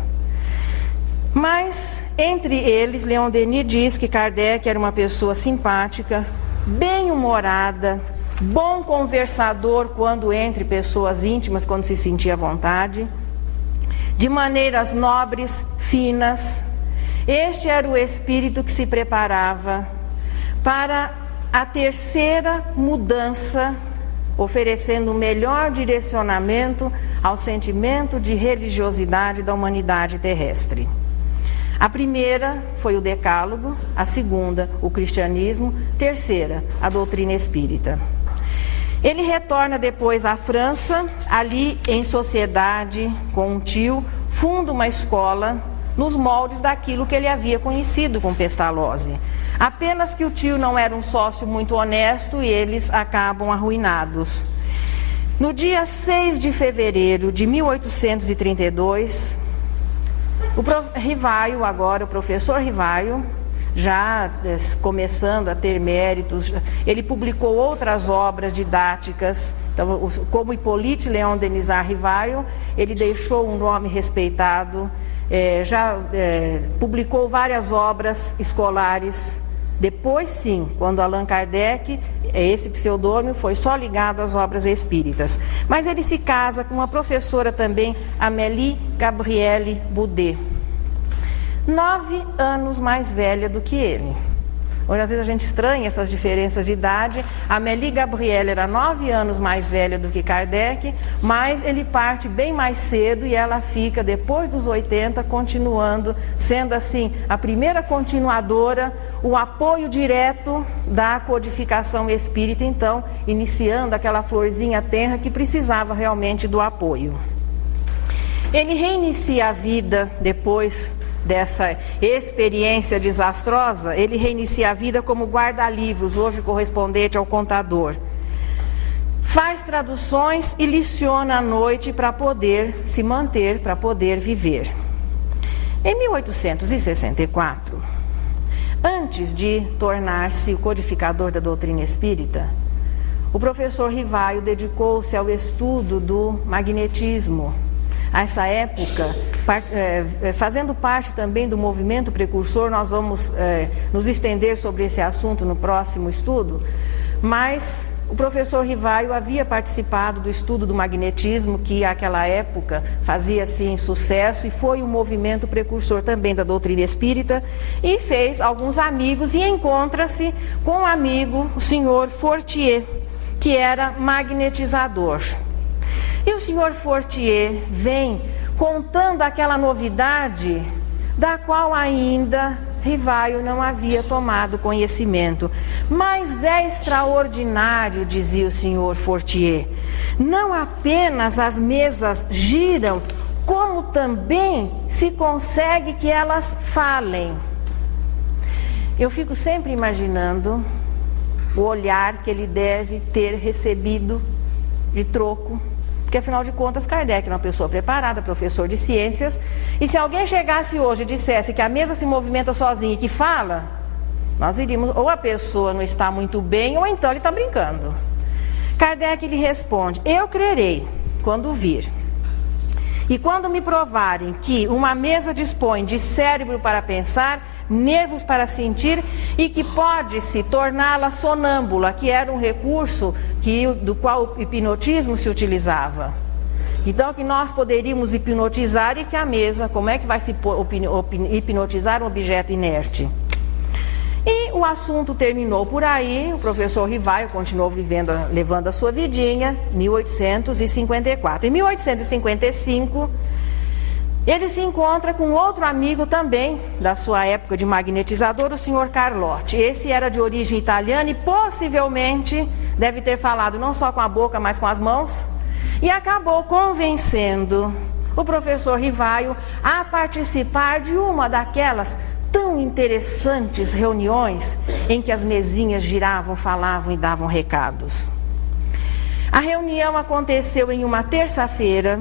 Mas, entre eles, Leon Denis diz que Kardec era uma pessoa simpática, bem-humorada, bom conversador quando entre pessoas íntimas, quando se sentia à vontade, de maneiras nobres, finas. Este era o espírito que se preparava para a terceira mudança, oferecendo o melhor direcionamento ao sentimento de religiosidade da humanidade terrestre. A primeira foi o Decálogo, a segunda, o cristianismo, terceira, a doutrina espírita. Ele retorna depois à França, ali em sociedade com um tio, funda uma escola nos moldes daquilo que ele havia conhecido com Pestalozzi. Apenas que o tio não era um sócio muito honesto e eles acabam arruinados. No dia 6 de fevereiro de 1832, o professor Rivaio, já começando a ter méritos, ele publicou outras obras didáticas. Então, como Hippolyte Léon Denisard Rivaio, ele deixou um nome respeitado, publicou várias obras escolares. Depois, sim, quando Allan Kardec, esse pseudônimo foi só ligado às obras espíritas. Mas ele se casa com uma professora também, Amélie Gabrielle Boudet, 9 anos mais velha do que ele. Hoje, às vezes, a gente estranha essas diferenças de idade. Amélie Gabrielle era 9 anos mais velha do que Kardec, mas ele parte bem mais cedo e ela fica, depois dos 80, continuando, sendo assim, a primeira continuadora, o apoio direto da codificação espírita, então, iniciando aquela florzinha tenra que precisava realmente do apoio. Ele reinicia a vida depois dessa experiência desastrosa, ele reinicia a vida como guarda-livros, hoje correspondente ao contador. Faz traduções e leciona à noite para poder se manter, para poder viver. Em 1864, antes de tornar-se o codificador da doutrina espírita, o professor Rivaio dedicou-se ao estudo do magnetismo. A essa época, fazendo parte também do movimento precursor, nós vamos nos estender sobre esse assunto no próximo estudo, mas o professor Rivaio havia participado do estudo do magnetismo, que àquela época fazia assim sucesso, e foi um movimento precursor também da doutrina espírita, e fez alguns amigos, e encontra-se com um amigo, o senhor Fortier, que era magnetizador. E o senhor Fortier vem contando aquela novidade da qual ainda Rivaio não havia tomado conhecimento. Mas é extraordinário, dizia o senhor Fortier, não apenas as mesas giram, como também se consegue que elas falem. Eu fico sempre imaginando o olhar que ele deve ter recebido de troco. Porque, afinal de contas, Kardec é uma pessoa preparada, professor de ciências, e se alguém chegasse hoje e dissesse que a mesa se movimenta sozinha e que fala, nós iríamos, ou a pessoa não está muito bem, ou então ele está brincando. Kardec lhe responde: eu crerei quando vir. E quando me provarem que uma mesa dispõe de cérebro para pensar, nervos para sentir, e que pode-se torná-la sonâmbula, que era um recurso do qual o hipnotismo se utilizava. Então, que nós poderíamos hipnotizar, e que a mesa, como é que vai se hipnotizar um objeto inerte? E o assunto terminou por aí. O professor Rivaio continuou levando a sua vidinha, 1854. Em 1855, ele se encontra com outro amigo também da sua época de magnetizador, o senhor Carlotti. Esse era de origem italiana e possivelmente deve ter falado não só com a boca, mas com as mãos, e acabou convencendo o professor Rivaio a participar de uma daquelas tão interessantes reuniões em que as mesinhas giravam, falavam e davam recados. A reunião aconteceu em uma terça-feira,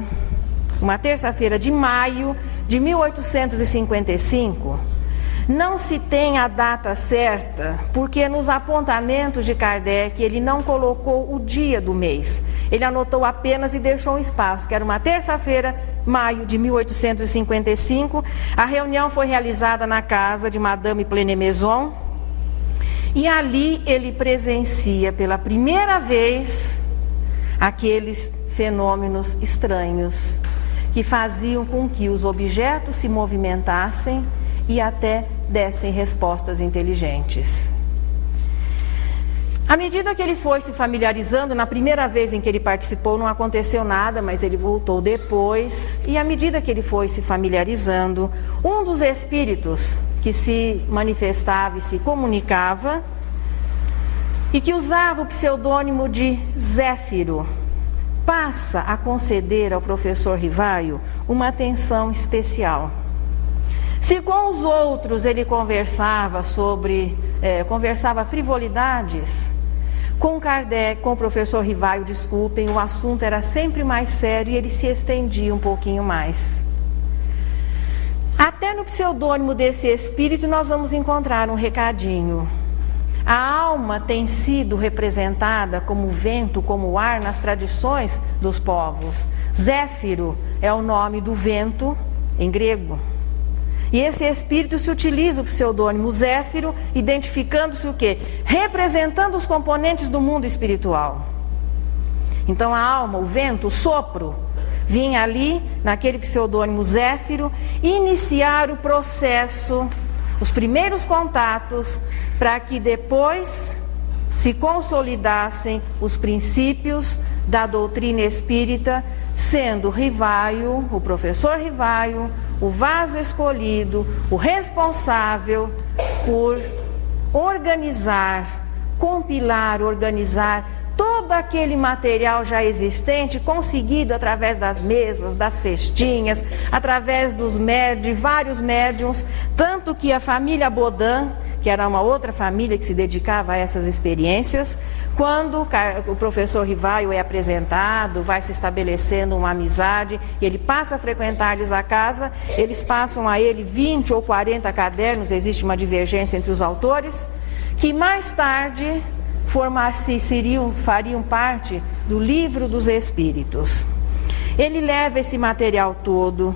uma terça-feira de maio de 1855. Não se tem a data certa, porque nos apontamentos de Kardec ele não colocou o dia do mês. Ele anotou apenas e deixou um espaço, que era uma terça-feira, maio de 1855. A reunião foi realizada na casa de Madame Plenemaison. E ali ele presencia pela primeira vez aqueles fenômenos estranhos que faziam com que os objetos se movimentassem e até dessem respostas inteligentes. À medida que ele foi se familiarizando, na primeira vez em que ele participou não aconteceu nada, mas ele voltou depois, e à medida que ele foi se familiarizando, um dos espíritos que se manifestava e se comunicava, e que usava o pseudônimo de Zéfiro, passa a conceder ao professor Rivaio uma atenção especial. Se com os outros ele conversava frivolidades, com Kardec, com o professor Rivaio, desculpem, o assunto era sempre mais sério e ele se estendia um pouquinho mais. Até no pseudônimo desse espírito nós vamos encontrar um recadinho. A alma tem sido representada como vento, como ar nas tradições dos povos. Zéfiro é o nome do vento em grego. E esse espírito se utiliza o pseudônimo Zéfiro, identificando-se o quê? Representando os componentes do mundo espiritual. Então a alma, o vento, o sopro, vinha ali, naquele pseudônimo Zéfiro, iniciar o processo, os primeiros contatos, para que depois se consolidassem os princípios da doutrina espírita, sendo Rivaio, o professor Rivaio, o vaso escolhido, o responsável por organizar, compilar, organizar todo aquele material já existente, conseguido através das mesas, das cestinhas, através de vários médiuns, tanto que a família Bodin, que era uma outra família que se dedicava a essas experiências, quando o professor Rivaio é apresentado, vai se estabelecendo uma amizade, e ele passa a frequentar-lhes a casa, eles passam a ele 20 ou 40 cadernos, existe uma divergência entre os autores, que mais tarde fariam parte do Livro dos Espíritos. Ele leva esse material todo,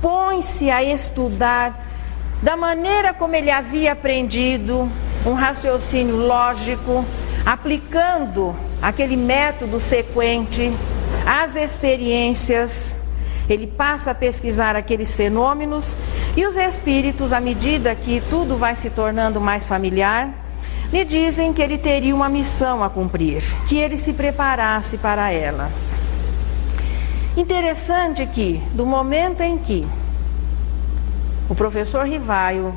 põe-se a estudar da maneira como ele havia aprendido, um raciocínio lógico, aplicando aquele método sequente às experiências. Ele passa a pesquisar aqueles fenômenos e os espíritos, à medida que tudo vai se tornando mais familiar, lhe dizem que ele teria uma missão a cumprir, que ele se preparasse para ela. Interessante que, do momento em que o professor Rivaio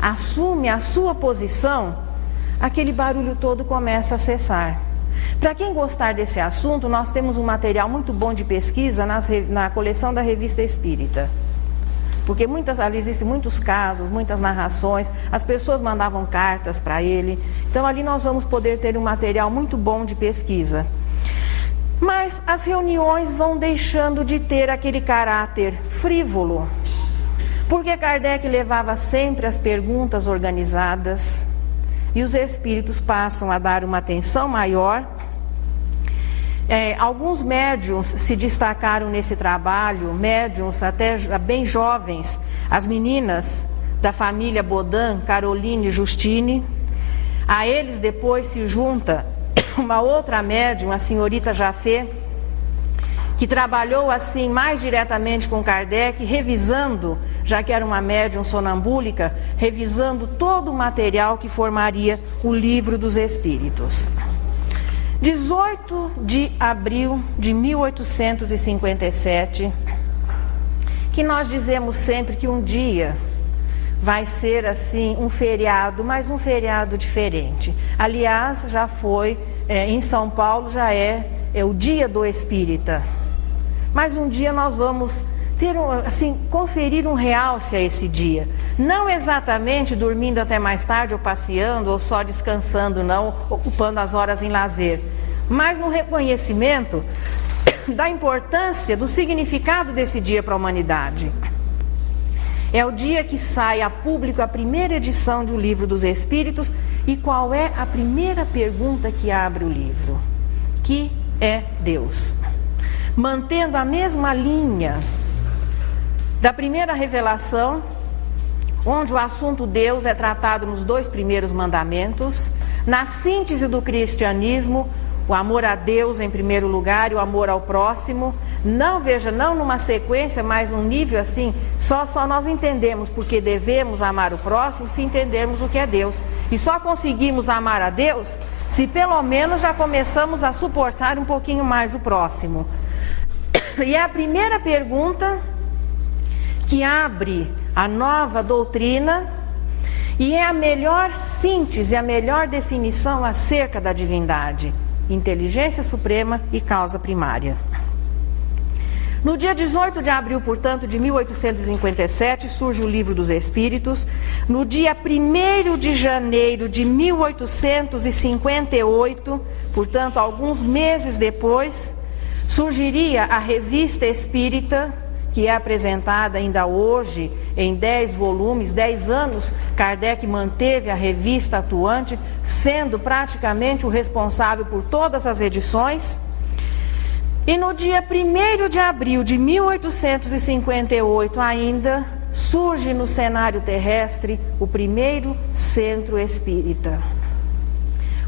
assume a sua posição, aquele barulho todo começa a cessar. Para quem gostar desse assunto, nós temos um material muito bom de pesquisa na coleção da Revista Espírita. Porque ali existem muitos casos, muitas narrações, as pessoas mandavam cartas para ele. Então ali nós vamos poder ter um material muito bom de pesquisa. Mas as reuniões vão deixando de ter aquele caráter frívolo. Porque Kardec levava sempre as perguntas organizadas e os espíritos passam a dar uma atenção maior. Alguns médiuns se destacaram nesse trabalho, médiuns até bem jovens, as meninas da família Bodin, Caroline e Justine. A eles depois se junta uma outra médium, a senhorita Jafé, que trabalhou assim mais diretamente com Kardec, revisando, já que era uma médium sonambúlica, revisando todo o material que formaria o Livro dos Espíritos. 18 de abril de 1857, que nós dizemos sempre que um dia vai ser assim um feriado, mas um feriado diferente. Aliás, já foi, em São Paulo já é o Dia do Espírita. Mas um dia nós vamos ter conferir um realce a esse dia. Não exatamente dormindo até mais tarde, ou passeando, ou só descansando, não, ocupando as horas em lazer. Mas no reconhecimento da importância, do significado desse dia para a humanidade. É o dia que sai a público a primeira edição do Livro dos Espíritos. E qual é a primeira pergunta que abre o livro? Que é Deus? Mantendo a mesma linha da primeira revelação, onde o assunto Deus é tratado nos 2 primeiros mandamentos, na síntese do cristianismo, o amor a Deus em primeiro lugar e o amor ao próximo. Não, veja, não numa sequência, mas num nível assim, só nós entendemos porque devemos amar o próximo se entendermos o que é Deus. E só conseguimos amar a Deus se pelo menos já começamos a suportar um pouquinho mais o próximo. E é a primeira pergunta que abre a nova doutrina e é a melhor síntese, a melhor definição acerca da divindade. Inteligência suprema e causa primária. No dia 18 de abril, portanto, de 1857, surge o Livro dos Espíritos. No dia 1º de janeiro de 1858, portanto, alguns meses depois, surgiria a Revista Espírita, que é apresentada ainda hoje em 10 volumes, 10 anos, Kardec manteve a revista atuante, sendo praticamente o responsável por todas as edições. E no dia 1º de abril de 1858 ainda, surge no cenário terrestre o primeiro centro espírita.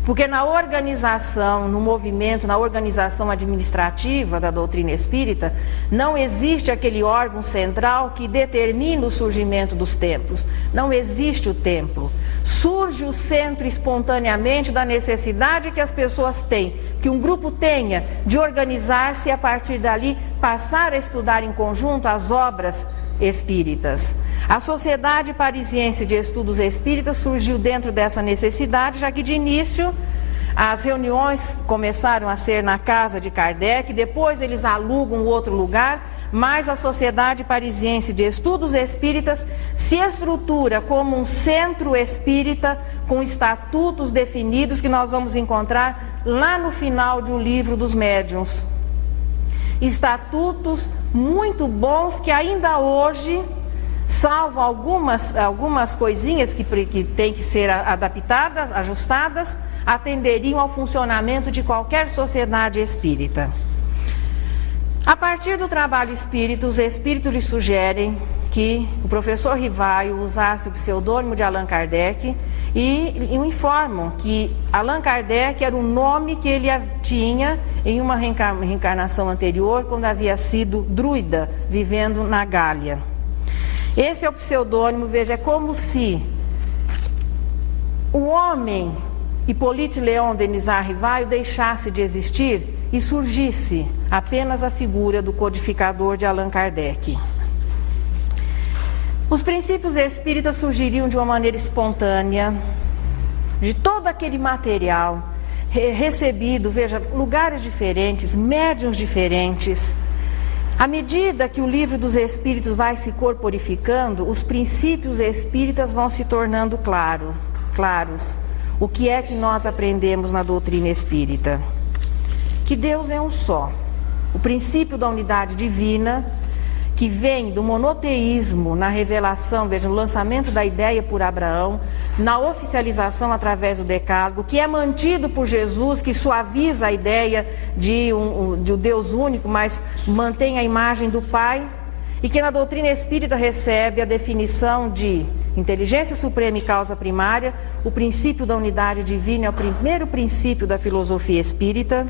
Porque na organização, no movimento, na organização administrativa da doutrina espírita, não existe aquele órgão central que determina o surgimento dos templos. Não existe o templo. Surge o centro espontaneamente da necessidade que as pessoas têm, que um grupo tenha de organizar-se e a partir dali passar a estudar em conjunto as obras espíritas. A Sociedade Parisiense de Estudos Espíritas surgiu dentro dessa necessidade, já que de início as reuniões começaram a ser na casa de Kardec, depois eles alugam outro lugar, mas a Sociedade Parisiense de Estudos Espíritas se estrutura como um centro espírita com estatutos definidos que nós vamos encontrar lá no final de O Livro dos Médiuns. Estatutos muito bons que ainda hoje, salvo algumas coisinhas que têm que ser adaptadas, ajustadas, atenderiam ao funcionamento de qualquer sociedade espírita. A partir do trabalho espírita, os espíritos lhe sugerem que o professor Rivaio usasse o pseudônimo de Allan Kardec e o informam que Allan Kardec era o nome que ele tinha em uma reencarnação anterior, quando havia sido druida, vivendo na Gália. Esse é o pseudônimo, veja, é como se o homem Hippolyte Léon Denisard Rivaio deixasse de existir e surgisse apenas a figura do codificador de Allan Kardec. Os princípios espíritas surgiriam de uma maneira espontânea, de todo aquele material recebido, veja, lugares diferentes, médiuns diferentes. À medida que o Livro dos Espíritos vai se corporificando, os princípios espíritas vão se tornando claros. O que é que nós aprendemos na doutrina espírita? Que Deus é um só. O princípio da unidade divina, que vem do monoteísmo na revelação, veja, no lançamento da ideia por Abraão, na oficialização através do Decálogo, que é mantido por Jesus, que suaviza a ideia de um Deus único, mas mantém a imagem do Pai, e que na doutrina espírita recebe a definição de inteligência suprema e causa primária. O princípio da unidade divina é o primeiro princípio da filosofia espírita.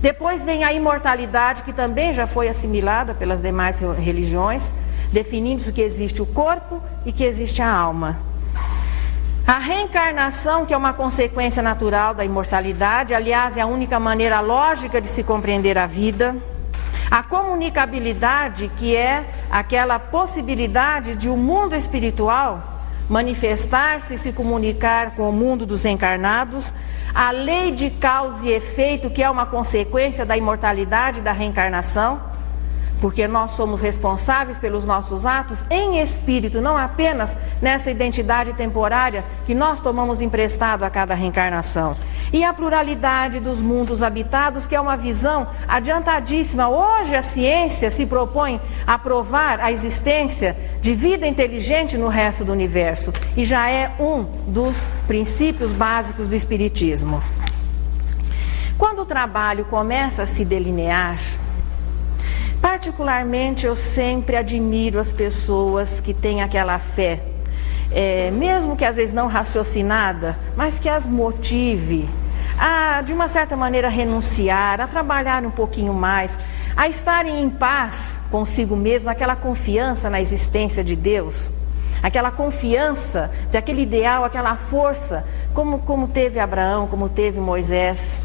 Depois vem a imortalidade, que também já foi assimilada pelas demais religiões, definindo que existe o corpo e que existe a alma. A reencarnação, que é uma consequência natural da imortalidade, aliás, é a única maneira lógica de se compreender a vida. A comunicabilidade, que é aquela possibilidade de o mundo espiritual manifestar-se e se comunicar com o mundo dos encarnados. A lei de causa e efeito, que é uma consequência da imortalidade e da reencarnação. porque nós somos responsáveis pelos nossos atos em espírito, não apenas nessa identidade temporária que nós tomamos emprestado a cada reencarnação. E a pluralidade dos mundos habitados, que é uma visão adiantadíssima. Hoje a ciência se propõe a provar a existência de vida inteligente no resto do universo, e já é um dos princípios básicos do Espiritismo. Quando o trabalho começa a se delinear, particularmente eu sempre admiro as pessoas que têm aquela fé, mesmo que às vezes não raciocinada, mas que as motive a, de uma certa maneira, renunciar, a trabalhar um pouquinho mais, a estarem em paz consigo mesmo, aquela confiança na existência de Deus, aquela confiança de aquele ideal, aquela força, como teve Abraão, como teve Moisés.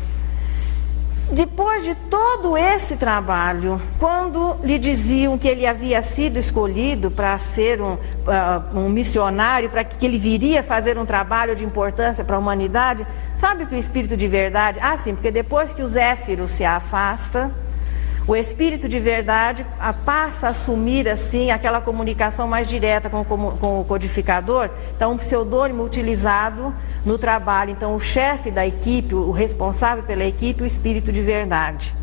Depois de todo esse trabalho, quando lhe diziam que ele havia sido escolhido para ser um missionário, para que ele viria fazer um trabalho de importância para a humanidade, sabe o que o Espírito de Verdade... sim, porque depois que o Zéfiro se afasta, o Espírito de Verdade passa a assumir assim aquela comunicação mais direta com o codificador. Então, um pseudônimo utilizado no trabalho. Então, o chefe da equipe, o responsável pela equipe, o Espírito de Verdade.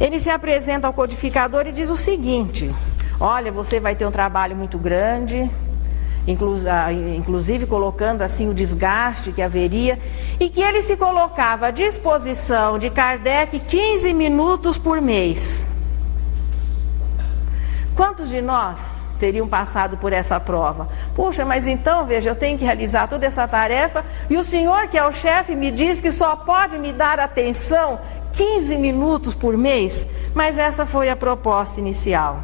Ele se apresenta ao codificador e diz o seguinte: olha, você vai ter um trabalho muito grande, inclusive colocando assim o desgaste que haveria, e que ele se colocava à disposição de Kardec 15 minutos por mês. Quantos de nós teriam passado por essa prova? Puxa, mas então, veja, eu tenho que realizar toda essa tarefa e o senhor, que é o chefe, me diz que só pode me dar atenção 15 minutos por mês? Mas essa foi a proposta inicial.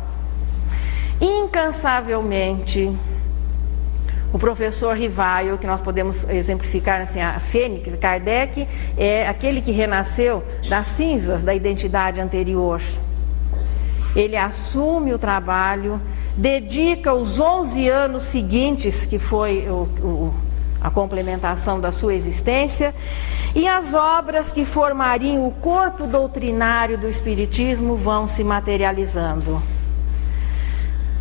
Incansavelmente, o professor Rivaio, que nós podemos exemplificar assim, a Fênix, Kardec é aquele que renasceu das cinzas da identidade anterior. Ele assume o trabalho, dedica os 11 anos seguintes, que foi a complementação da sua existência, e as obras que formariam o corpo doutrinário do Espiritismo vão se materializando.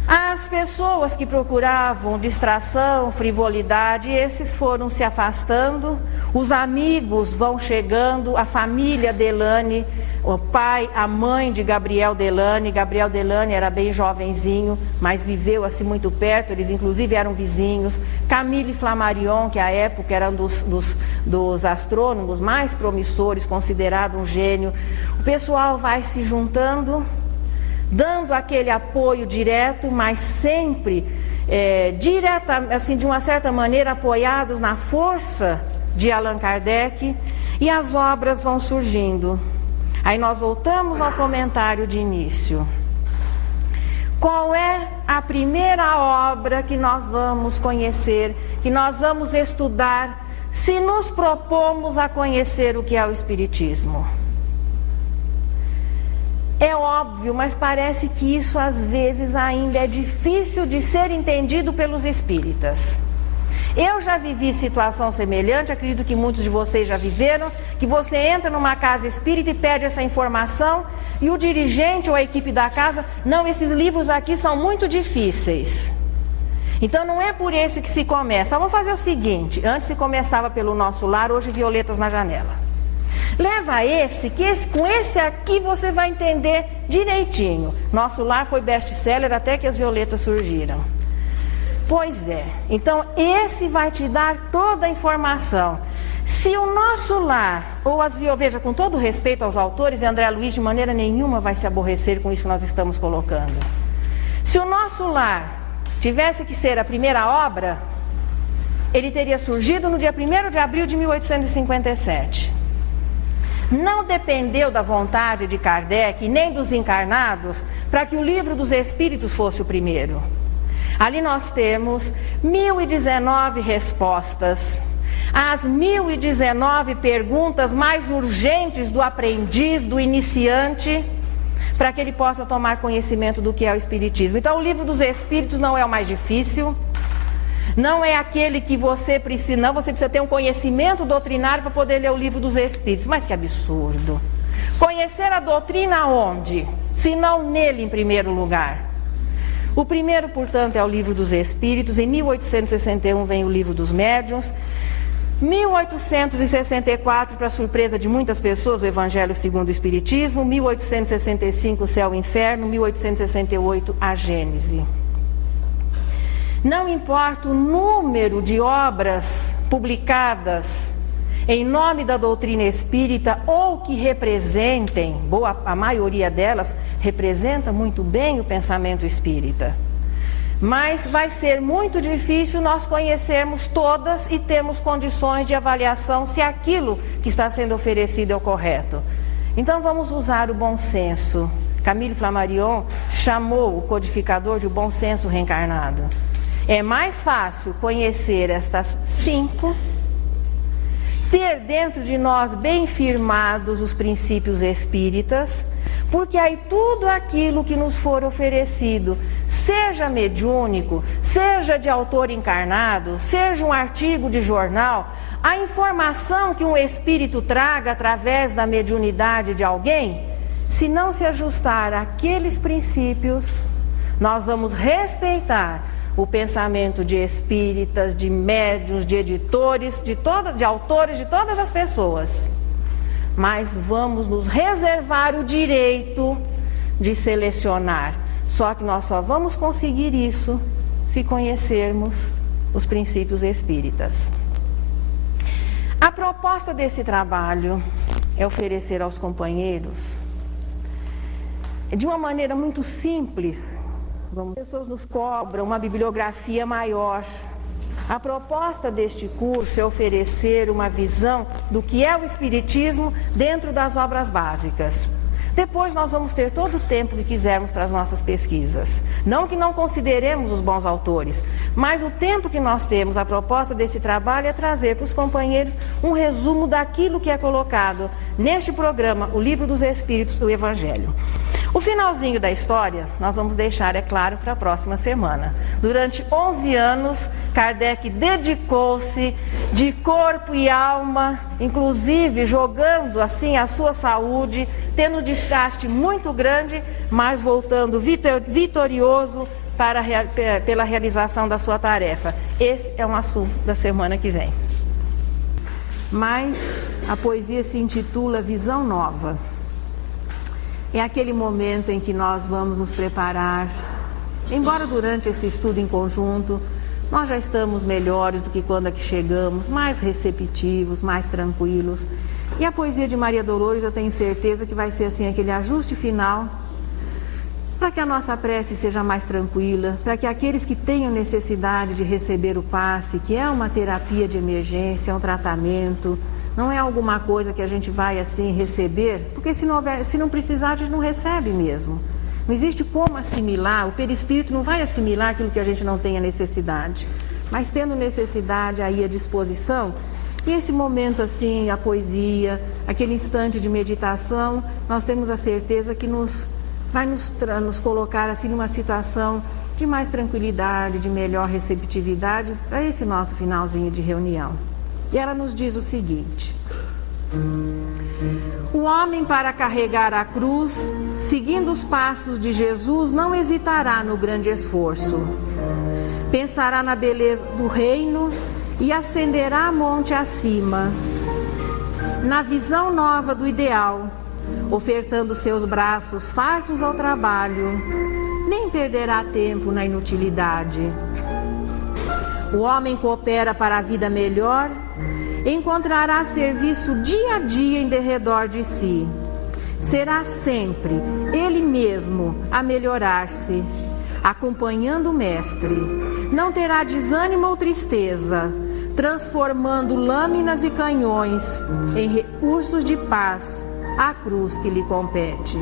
As pessoas que procuravam distração, frivolidade, esses foram se afastando, os amigos vão chegando, a família Delane, o pai, a mãe de Gabriel Delane. Gabriel Delane era bem jovenzinho, mas viveu assim muito perto, eles inclusive eram vizinhos. Camille Flammarion, que à época era um dos astrônomos mais promissores, considerado um gênio. O pessoal vai se juntando, dando aquele apoio direto, mas sempre assim, de uma certa maneira apoiados na força de Allan Kardec, e as obras vão surgindo. Aí nós voltamos ao comentário de início. Qual é a primeira obra que nós vamos conhecer, que nós vamos estudar, se nos propomos a conhecer o que é o Espiritismo? É óbvio, mas parece que isso às vezes ainda é difícil de ser entendido pelos espíritas. Eu já vivi situação semelhante, acredito que muitos de vocês já viveram, que você entra numa casa espírita e pede essa informação, e o dirigente ou a equipe da casa, não, esses livros aqui são muito difíceis. Então não é por esse que se começa. Vamos fazer o seguinte: antes se começava pelo Nosso Lar, hoje Violetas na Janela. Leva esse, com esse aqui você vai entender direitinho. Nosso Lar foi best-seller até que as Violetas surgiram. Pois é, então esse vai te dar toda a informação. Se o Nosso Lar, ou as Violetas, veja, com todo respeito aos autores, e André Luiz de maneira nenhuma vai se aborrecer com isso que nós estamos colocando. Se o Nosso Lar tivesse que ser a primeira obra, ele teria surgido no dia 1º de abril de 1857. Não dependeu da vontade de Kardec, nem dos encarnados, para que o Livro dos Espíritos fosse o primeiro. Ali nós temos 1019 respostas, as 1019 perguntas mais urgentes do aprendiz, do iniciante, para que ele possa tomar conhecimento do que é o Espiritismo. Então, o Livro dos Espíritos não é o mais difícil, não é aquele que você precisa, não, você precisa ter um conhecimento doutrinário para poder ler o Livro dos Espíritos. Mas que absurdo! Conhecer a doutrina onde? Se não nele em primeiro lugar. O primeiro, portanto, é o Livro dos Espíritos. Em 1861 vem o Livro dos Médiuns. 1864, para surpresa de muitas pessoas, o Evangelho segundo o Espiritismo. 1865, o Céu e o Inferno. 1868, a Gênese. Não importa o número de obras publicadas em nome da doutrina espírita ou que representem, a maioria delas representa muito bem o pensamento espírita. Mas vai ser muito difícil nós conhecermos todas e termos condições de avaliação se aquilo que está sendo oferecido é o correto. Então vamos usar o bom senso. Camille Flammarion chamou o codificador de bom senso reencarnado. É mais fácil conhecer estas 5, ter dentro de nós bem firmados os princípios espíritas, porque aí tudo aquilo que nos for oferecido, seja mediúnico, seja de autor encarnado, seja um artigo de jornal, a informação que um espírito traga através da mediunidade de alguém, se não se ajustar àqueles princípios, nós vamos respeitar o pensamento de espíritas, de médiuns, de editores, de autores, de todas as pessoas. Mas vamos nos reservar o direito de selecionar. Só que nós só vamos conseguir isso se conhecermos os princípios espíritas. A proposta desse trabalho é oferecer aos companheiros, de uma maneira muito simples. As pessoas nos cobram uma bibliografia maior. A proposta deste curso é oferecer uma visão do que é o Espiritismo dentro das obras básicas. Depois nós vamos ter todo o tempo que quisermos para as nossas pesquisas. Não que não consideremos os bons autores, mas o tempo que nós temos, a proposta desse trabalho é trazer para os companheiros um resumo daquilo que é colocado neste programa, o Livro dos Espíritos do Evangelho. O finalzinho da história nós vamos deixar, é claro, para a próxima semana. Durante 11 anos, Kardec dedicou-se de corpo e alma, inclusive jogando assim a sua saúde, tendo um desgaste muito grande, mas voltando vitorioso pela realização da sua tarefa. Esse é um assunto da semana que vem. Mas a poesia se intitula Visão Nova. É aquele momento em que nós vamos nos preparar, embora durante esse estudo em conjunto, nós já estamos melhores do que quando aqui chegamos, mais receptivos, mais tranquilos. E a poesia de Maria Dolores, eu tenho certeza que vai ser assim, aquele ajuste final, para que a nossa prece seja mais tranquila, para que aqueles que tenham necessidade de receber o passe, que é uma terapia de emergência, um tratamento, não é alguma coisa que a gente vai assim receber, porque se não precisar, a gente não recebe mesmo. Não existe como assimilar, o perispírito não vai assimilar aquilo que a gente não tenha necessidade. Mas tendo necessidade aí à disposição, e esse momento assim, a poesia, aquele instante de meditação, nós temos a certeza que vai nos colocar assim numa situação de mais tranquilidade, de melhor receptividade para esse nosso finalzinho de reunião. E ela nos diz o seguinte: o homem, para carregar a cruz, seguindo os passos de Jesus, não hesitará no grande esforço. Pensará na beleza do reino e ascenderá monte acima, na visão nova do ideal, ofertando seus braços fartos ao trabalho, nem perderá tempo na inutilidade. O homem coopera para a vida melhor, encontrará serviço dia a dia em derredor de si. Será sempre ele mesmo a melhorar-se, acompanhando o mestre. Não terá desânimo ou tristeza, transformando lâminas e canhões em recursos de paz, a cruz que lhe compete.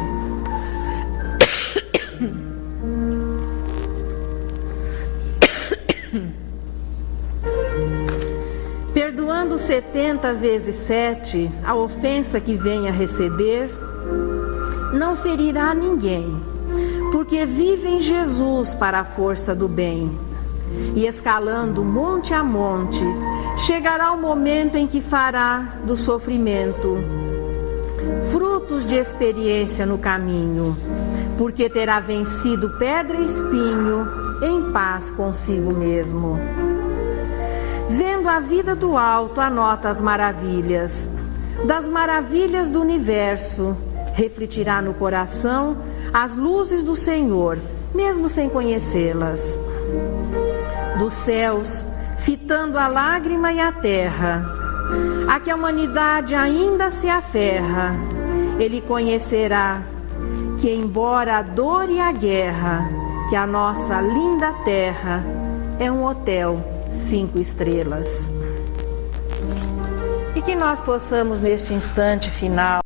Perdoando 70 vezes 7 a ofensa que venha receber, não ferirá ninguém, porque vive em Jesus para a força do bem. E escalando monte a monte, chegará o momento em que fará do sofrimento frutos de experiência no caminho, porque terá vencido pedra e espinho em paz consigo mesmo. Vendo a vida do alto, anota as maravilhas. Das maravilhas do universo, refletirá no coração as luzes do Senhor, mesmo sem conhecê-las. Dos céus, fitando a lágrima e a terra, a que a humanidade ainda se aferra, ele conhecerá que, embora a dor e a guerra, que a nossa linda terra é um hotel 5 estrelas. E que nós possamos, neste instante final,